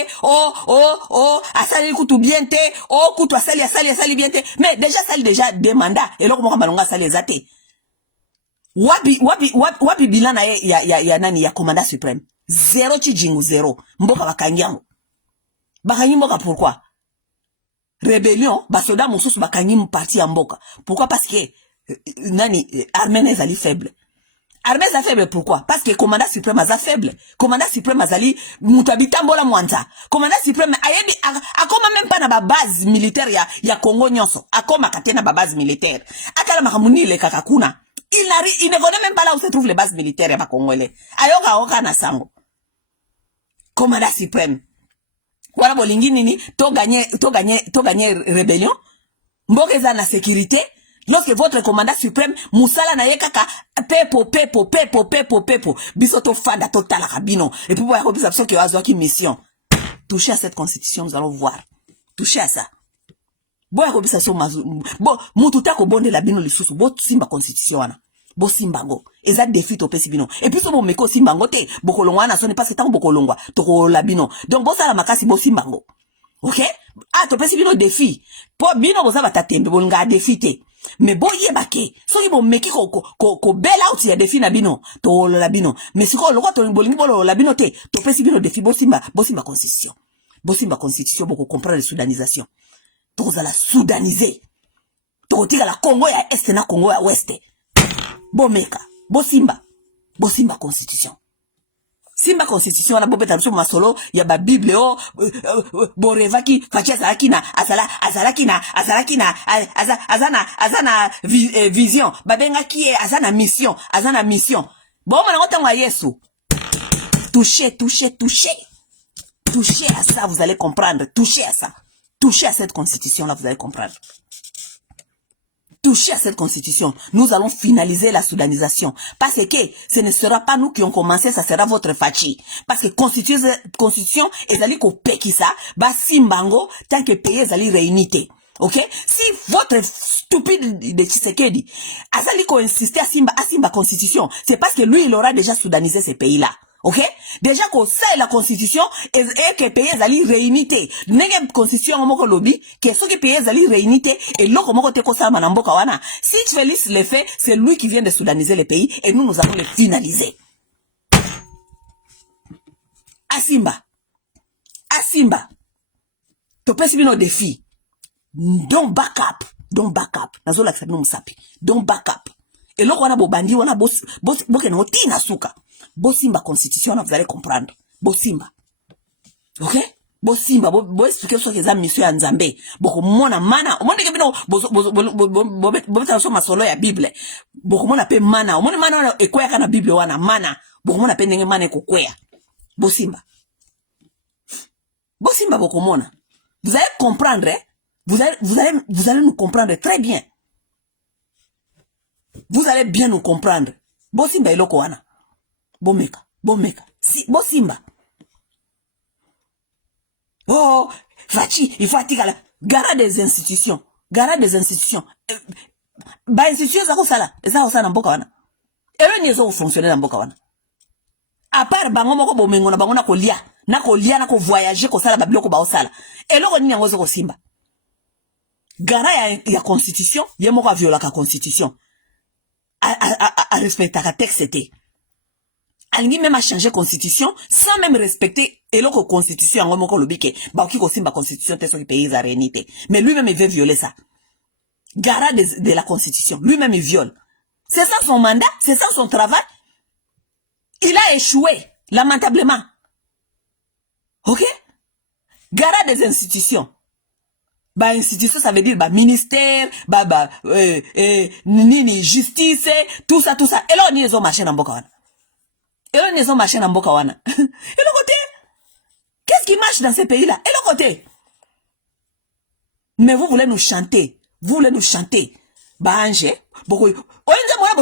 asali kutu biente, kutu asali biente, mais déjà sali déjà des mandats, et là comment balonga sali ezate. Wapi bilan na ya nani ya commandant suprême. 0 chijingu 0. Mboka bakangiango. Bakangi mboka pourquoi? Rébellion, basoda mususu bakangi parti ya mboka. Pourquoi? Parce que nani armée ezali faible. Armée za faible pourquoi? Parce que commandant suprême aza faible. Commandant suprême azali mutabita mbola mwanza. Commandant suprême ayebi akoma même pas na ba base militaire ya Congo nyonso. Akoma katena ba base militaire. Akala makamuni le kakakuna. Il ne connaît même pas là où se trouvent les bases militaires ya ba Congolais. Ayoka oka na sango. Commandant suprême. Wana bolingi nini to gagner rébellion. Mboka eza na sécurité. Lorsque votre commandant suprême musala na yekaka pepo bisoto fanda total rabino et puis voir comme ça que azwaki mission. Toucher à cette constitution, nous allons voir. Toucher à ça. Boya comme ça so mazu. Bon mututa ko bonde la bino lisusu bo simba constitution wana. Bo simbango. Eza défi to pesi bino. Et puis so bo meko simbango te bokolongwa na sonne parce que tant bokolongwa to ko la bino. Donc bo sala makasi bo simbango. OK? To pesi bino défi. Po bino boza batatembe bo nga défi te. Mais bon yebake soki bo meki ko bel out ya défi na bino to la bino mais siko lokwa to bolingi bolo la bino te to pesi bino défi bosimba constitution boko comprendre la soudanisation to za la soudaniser to tika la Congo ya est na Congo ya ouest bomeka bosimba constitution. Simba constitution na bobeta biso masolo ya ba Bible borevaki facha azana vision babenga ki azana mission bon na otanga Yesu toucher à ça vous allez comprendre, toucher à cette constitution là vous allez comprendre. Toucher à cette constitution, nous allons finaliser la soudanisation. Parce que ce ne sera pas nous qui ont commencé, ça sera votre fachi. Parce que constitution, ezali ko pekisa, ba simbango, tant que pays ezali réunité. Ok? Si votre stupide de Tshisekedi, azali ko insister à simba constitution, c'est parce que lui, il aura déjà soudanisé ces pays-là. Ok? Déjà qu'on sait la constitution et que pays ezali réunité. Nenge constitution moko lobby que ceux qui pays ezali réunité et loko moko te ko sa manamboka wana. Si Félix le fait, c'est lui qui vient de soudaniser les pays et nous allons les finaliser. Asimba. To pesi bino défi. Don't back up. Nazola kisa bino musapi. Don't back up. Et loko wana bobandi wana boke no tina suka. Bosimba constitution, vous allez comprendre. Bosimba. Ok? Bosimba, bo expliquer ce que c'est mission ya Nzambe. Boko mona mana. Omone ke bino bobeta so masolo ya Bible. Boko mona pe mana. Omone mana ekoya kana Bible wana mana. Boko mona pe ndenge mana ekokwea. Bosimba boko mona. Vous allez comprendre, vous allez nous comprendre très bien. Vous allez bien nous comprendre. Bosimba eloko wana. Bomeka. Si, Bosimba. Oh, Fachi, il faut attirer gara des institutions. Ba institutions za kusala. Eza kusala mboka wana. Elo nyezo fonctionner na mboka wana. À part bango moko bomengo na bango na kolia na voyager ko sala babiloko ba osala. Eloko nini yango zo kosimba. Gara ya constitution, ye moko a viola ka constitution. A respecter ka texte était. Alingi même a changer constitution sans même respecter eloko constitution yango moko lobike ba ki ko simba constitution te so ki pays a réunité. Mais lui-même il veut violer ça. Gara de la constitution, lui-même il viole. C'est ça son mandat, c'est ça son travail. Il a échoué, lamentablement. Ok? Gara des institutions. Bah, institution, ça veut dire, bah, ministère, nini, justice, tout ça. Et là, on y est au marché dans Bokawana. Et là, on est au marché dans Bokawana. Et le côté? Qu'est-ce qui marche dans ces pays-là? Et le côté? Mais vous voulez nous chanter. Bah, Angé. Oyenza moya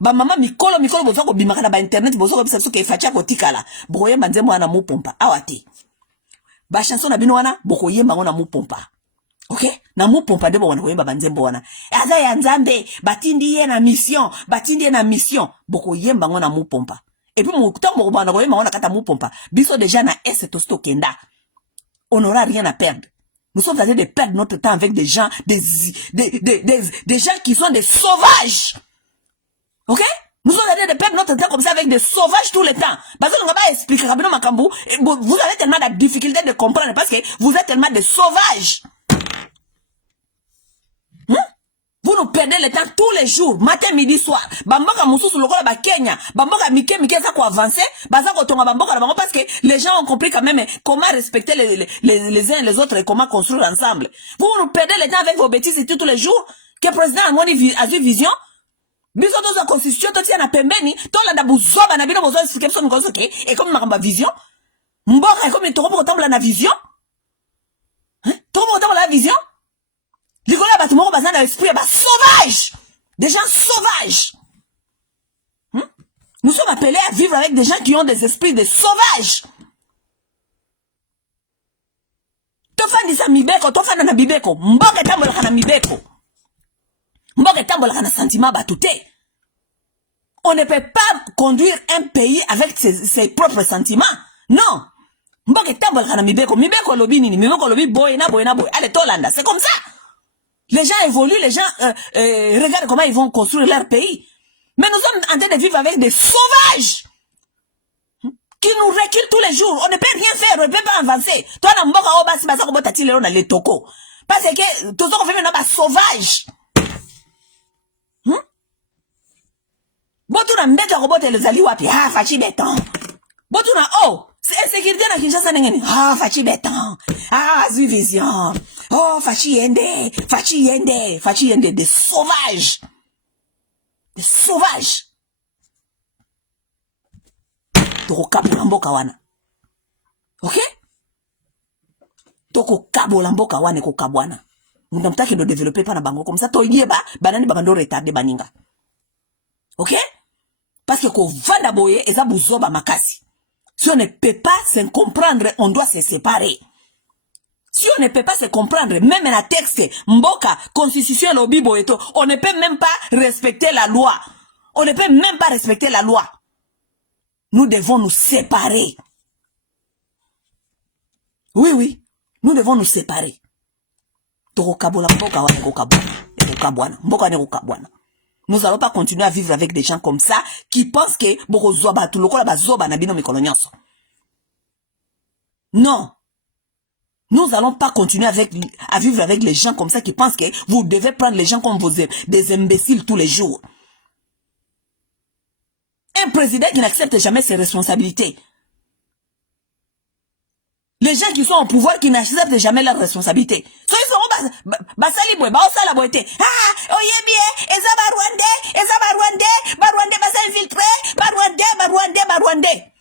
ba mama mikolo bozo ko bimaka na ba internet bozo ko bisa so ke facha ko tikala boye manze mwana mu pompa awati ba chanson na bino wana boko yemba ngona mu pompa. Okay, na mu pompa de bo wana koyemba banzembo wana aza ya nzambe batindi ye na mission boko yemba ngona mu pompa. Et puis mu tombo bana koyemba ngona kata mu pompa biso déjà na est to stokenda, on n'aura rien à perdre. Nous sommes en train de perdre notre temps avec des gens, des gens qui sont des sauvages. Ok? Nous sommes en train de perdre notre temps comme ça avec des sauvages tout le temps. Parce que nous n'avons pas expliqué, vous avez tellement de difficultés de comprendre parce que vous êtes tellement des sauvages. Vous nous perdez le temps tous les jours, matin, midi, soir. Bamboka mususu lokola ba Kenya, bamboka mike ça ko avancer, baza ko tonga bamboka na bango parce que les gens ont compris quand même comment respecter les uns et les autres et comment construire ensemble. Vous nous perdez le temps avec vos bêtises tous les jours. Que le président Amoni a vu vision. Biso to sa constitution to tia na pembeni, to la da buzoba na bino bozo expliquer so ngozo ke et comme makamba vision. Mboka et comme to ko tomba na vision. Hein? To ko tomba la vision. Nicolas Batumoko bazan dans l'esprit, sauvage! Des gens sauvages! Nous sommes appelés à vivre avec des gens qui ont des esprits de sauvages! Tofan disa mibeko, tofan na mibeko, mboke tambola kana mibeko. Mboke tambola kana sentiment batouté. On ne peut pas conduire un pays avec ses propres sentiments. Non! Mboke tambola kana mibeko, mibeko lobi nini, mibeko lobi boy na boy. Allez, Tolanda, c'est comme ça! Les gens évoluent, les gens regardent comment ils vont construire leur pays. Mais nous sommes en train de vivre avec des sauvages qui nous reculent tous les jours. On ne peut rien faire, on ne peut pas avancer. Toi, on a les toko. Parce que tout ça, on fait maintenant sauvage. Botu na mbeka robote les ali wapi. Ah, fachi beton. Botu na oh. C'est insécurité na Kinshasa n'engeni. Ah, fachi beton. Ah, zui vision. Oh, fachi yende, des sauvages. Des sauvages. Toko kabola mboka wana. Ok? Toko kabola mboka wana ko kabwana. Mtamtaki ndo développer pa na bango comme ça to yeba banani bakando retarder baninga. Ok? Parce que ko vanda boye eza buzoba makasi. Si on ne peut pas se comprendre, on doit se séparer. Si on ne peut pas se comprendre, même la texte, mboka, constitution, lobibo et tout, on ne peut même pas respecter la loi. On ne peut même pas respecter la loi. Nous devons nous séparer. Oui, nous devons nous séparer. Nous allons pas continuer à vivre avec des gens comme ça qui pensent que non. Nous allons pas continuer à vivre avec les gens comme ça qui pensent que vous devez prendre les gens comme des imbéciles tous les jours. Un président qui n'accepte jamais ses responsabilités. Les gens qui sont au pouvoir qui n'acceptent jamais leurs responsabilités. So ils seront basali boy, basala boyete. Ah, oye bien, eza Rwandais, basa infiltré, Rwandais.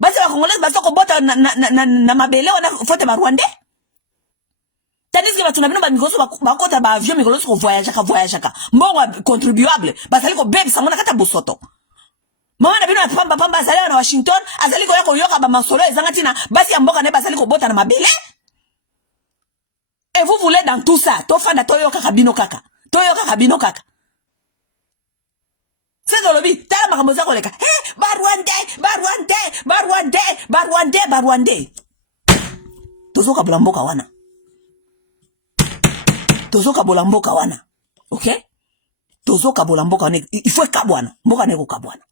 Basi ba Congolais basa ko bota na mabele on a fote Rwandais. tandis que batuna bino ba mikoloso ba kota ba avion mikoloso ko voyage ka mbongo contribuable bazali ko bebe sangona kata bosoto mama na bino pamba azali na Washington azali ko yako yoka ba masolo ezanga tina basi ya mboka ne bazali ko bota na mabele. Et vous voulez dans tout ça to fanda to yoka kabino kaka c'est dans le but tala makambo za koleka Barwande tozoka bolamboka wana okay tozoka bolamboka wana il faut kabwana mboka neko kabwana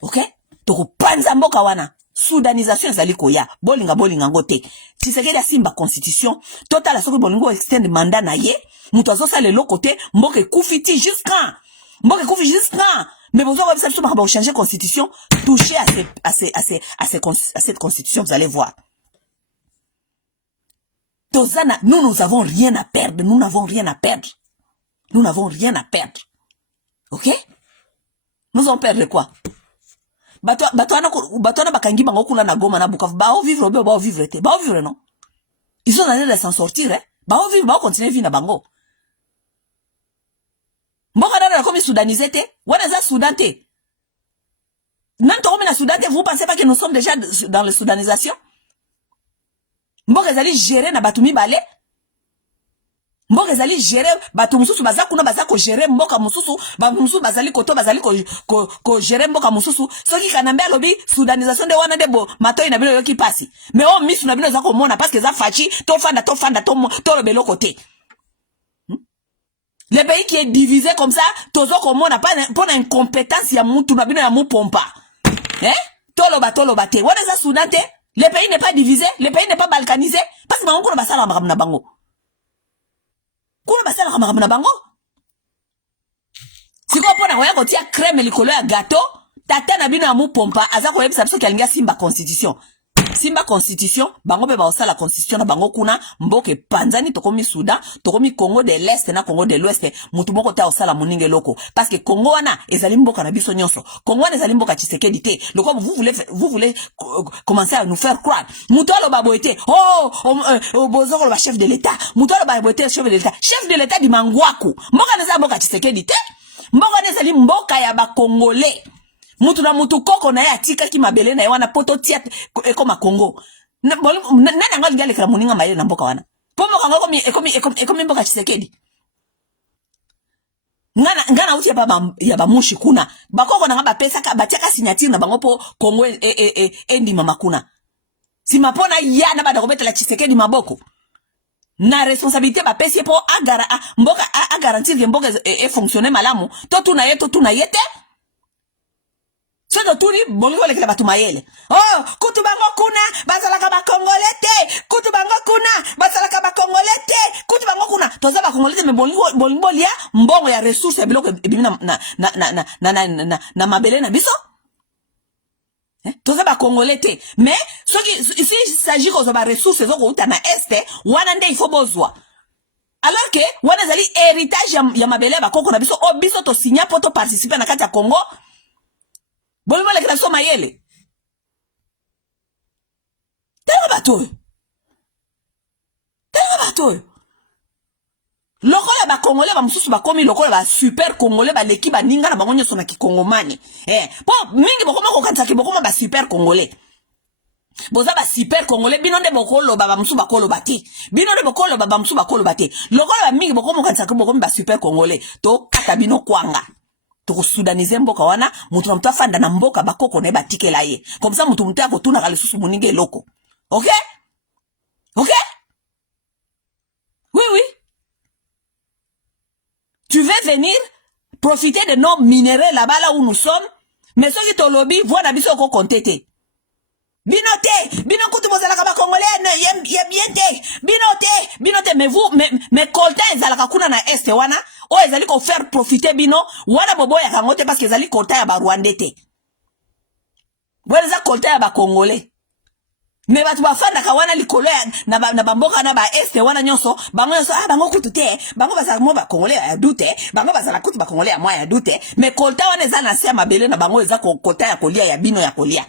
okay tokupanza mboka wana soudanisation ezali koya bolinga ngote Tshisekedi asimba constitution total soki bolingo extend mandat na ye mutu azosala lelo côté mboka ekufiti jusqu'à mais vous avez besoin de changer constitution toucher à cette constitution vous allez voir Tozana, nous avons rien à perdre. Ok? Nous allons perdre quoi? Batoana bakangi bango kula na Goma na Bukavu. Bao vivre non? Ils sont en train de s'en sortir, hein? Bao continuer vivre na bango. Mboka dada comme soudanisé te? Wana za Soudan te? Nanto comme na Soudan te, vous pensez pas que nous sommes déjà dans la soudanisation? Mboka ezali gérer na batumi bale mboka ezali gérer batu mususu bazakuna bazako gérer mboka mususu mususu bazali koto bazali ko gérer mboka mususu soki kanambe lobi soudanisation de wana debo matoi na bino yoki pasi mais on misu na bino zako mona parce que za fachi to fanda to lobelo côté le pays qui est divisé comme ça tozo komona pas pour incompétence ya mutu na bino ya mu pompa toloba te wana za Soudan te. Le pays n'est pas divisé, le pays n'est pas balkanisé, parce que on va sala na bango. Kuna basala na bango. Siko pona koya kotia crème likolo ya gâteau, tata na bino amu pompa, aza ko yebisa biso kalinga simba constitution, bango pe ba osala constitution na bango kuna mboke panzani tokomi Soudan, tokomi Congo de l'Est na Congo de l'Ouest, mutu moko ta osala moninge loko parce que Congo wana ezali mboka na biso nyonso. Congo wana ezali mboka Tshisekedi te. Le comme vous voulez commencer à nous faire croire. Mutu alo baboete. Bozoko le chef de l'État. Mutu alo baboete chef de l'État. Chef de l'État di Mangwaku. Mboka neza mboka Tshisekedi te. Mboka neza li mboka ya ba Congolais. Mutu na mutu koko na ya tika ki mabele na wana poto tia ekoma Congo. Nana ngali gale kala muninga mayele na mboka wana. Pomo kango ekomi mboka Tshisekedi. Ngana uti ya ba mushi kuna. Bakoko na ngaba pesa ka batiaka signature na bango po Congo endi mama kuna. Si mapona ya na bada kobeta la Tshisekedi maboko. Na responsabilité ba pesi po mboka a garantir que mboka fonctionner malamu. To tuna yete. Sodo tuni bongo lekela batu mayele. Kutu bango kuna bazalaka ba Congolais. Kutu bango kuna bazalaka ba Congolais. Kutu bango kuna toza ba Congolais me bongo lia mbongo ya ressources biloko ebimi na mabele na biso. Toza ba Congolais te. Mais ici il s'agit ko ba ressources zoko uta na est wana nde il faut bozwa. Alors que wana zali héritage ya mabele ba koko na biso biso to signer pour to participer na kati ya Congo. Bolimo le kila soma yele. Tela bato. Lokola ba Congolais ba mususu ba komi lokola ba super Congolais ba leki ba ninga na bango nyoso na kikongomani. Po mingi bokoma ko kanisa ki bokoma ba super Congolais. Boza ba super Congolais bino nde bokolo ba mususu ba kolo bati. Bino nde bokolo ba mususu ba kolo bati. Lokola ba mingi bokoma ko kanisa ki bokoma ba super Congolais. To kata bino kwanga. Toko soudaniser mboka wana mutu na mtu fanda na mboka bakoko na batikela ye comme ça mutu mutako tuna kale susu muninge loko. OK oui tu veux venir profiter de nos minéraux là-bas là où nous sommes mais ceux qui te lobby voient na biso ko compter bino kutu bozalaka ba Congolais bien te mais vous mais kolta ezalaka kuna na est wana ezali ko faire profiter bino wana boboya kangote parce que ezali kolta ya ba Rwandais te wana za kolta ya ba Congolais mais batu bafanda ka wana likolo na bamboka na ba est wana nyonso bango kutu te bango bazala mo ba Congolais ya dute bango bazala kutu ba Congolais ya moi ya dute mais kolta wana eza na sia mabele na bango eza kolta ya kolia ya bino ya kolia.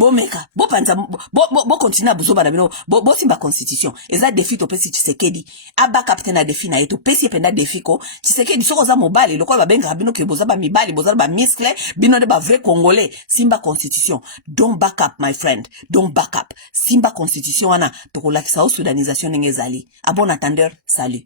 bomeka bopanza bo continue buzoba na bino bo simba constitution eza défi to pesi Tshisekedi aba captain na défi na yeto pesi penda défi ko Tshisekedi soko za mobile lokola babenga bino ke bozaba mibali bozaba ba muscle bino de ba vrai congolais simba constitution don't back up my friend don't back up simba constitution wana to kolakisa o sudanisation ngezali a bon attendeur salut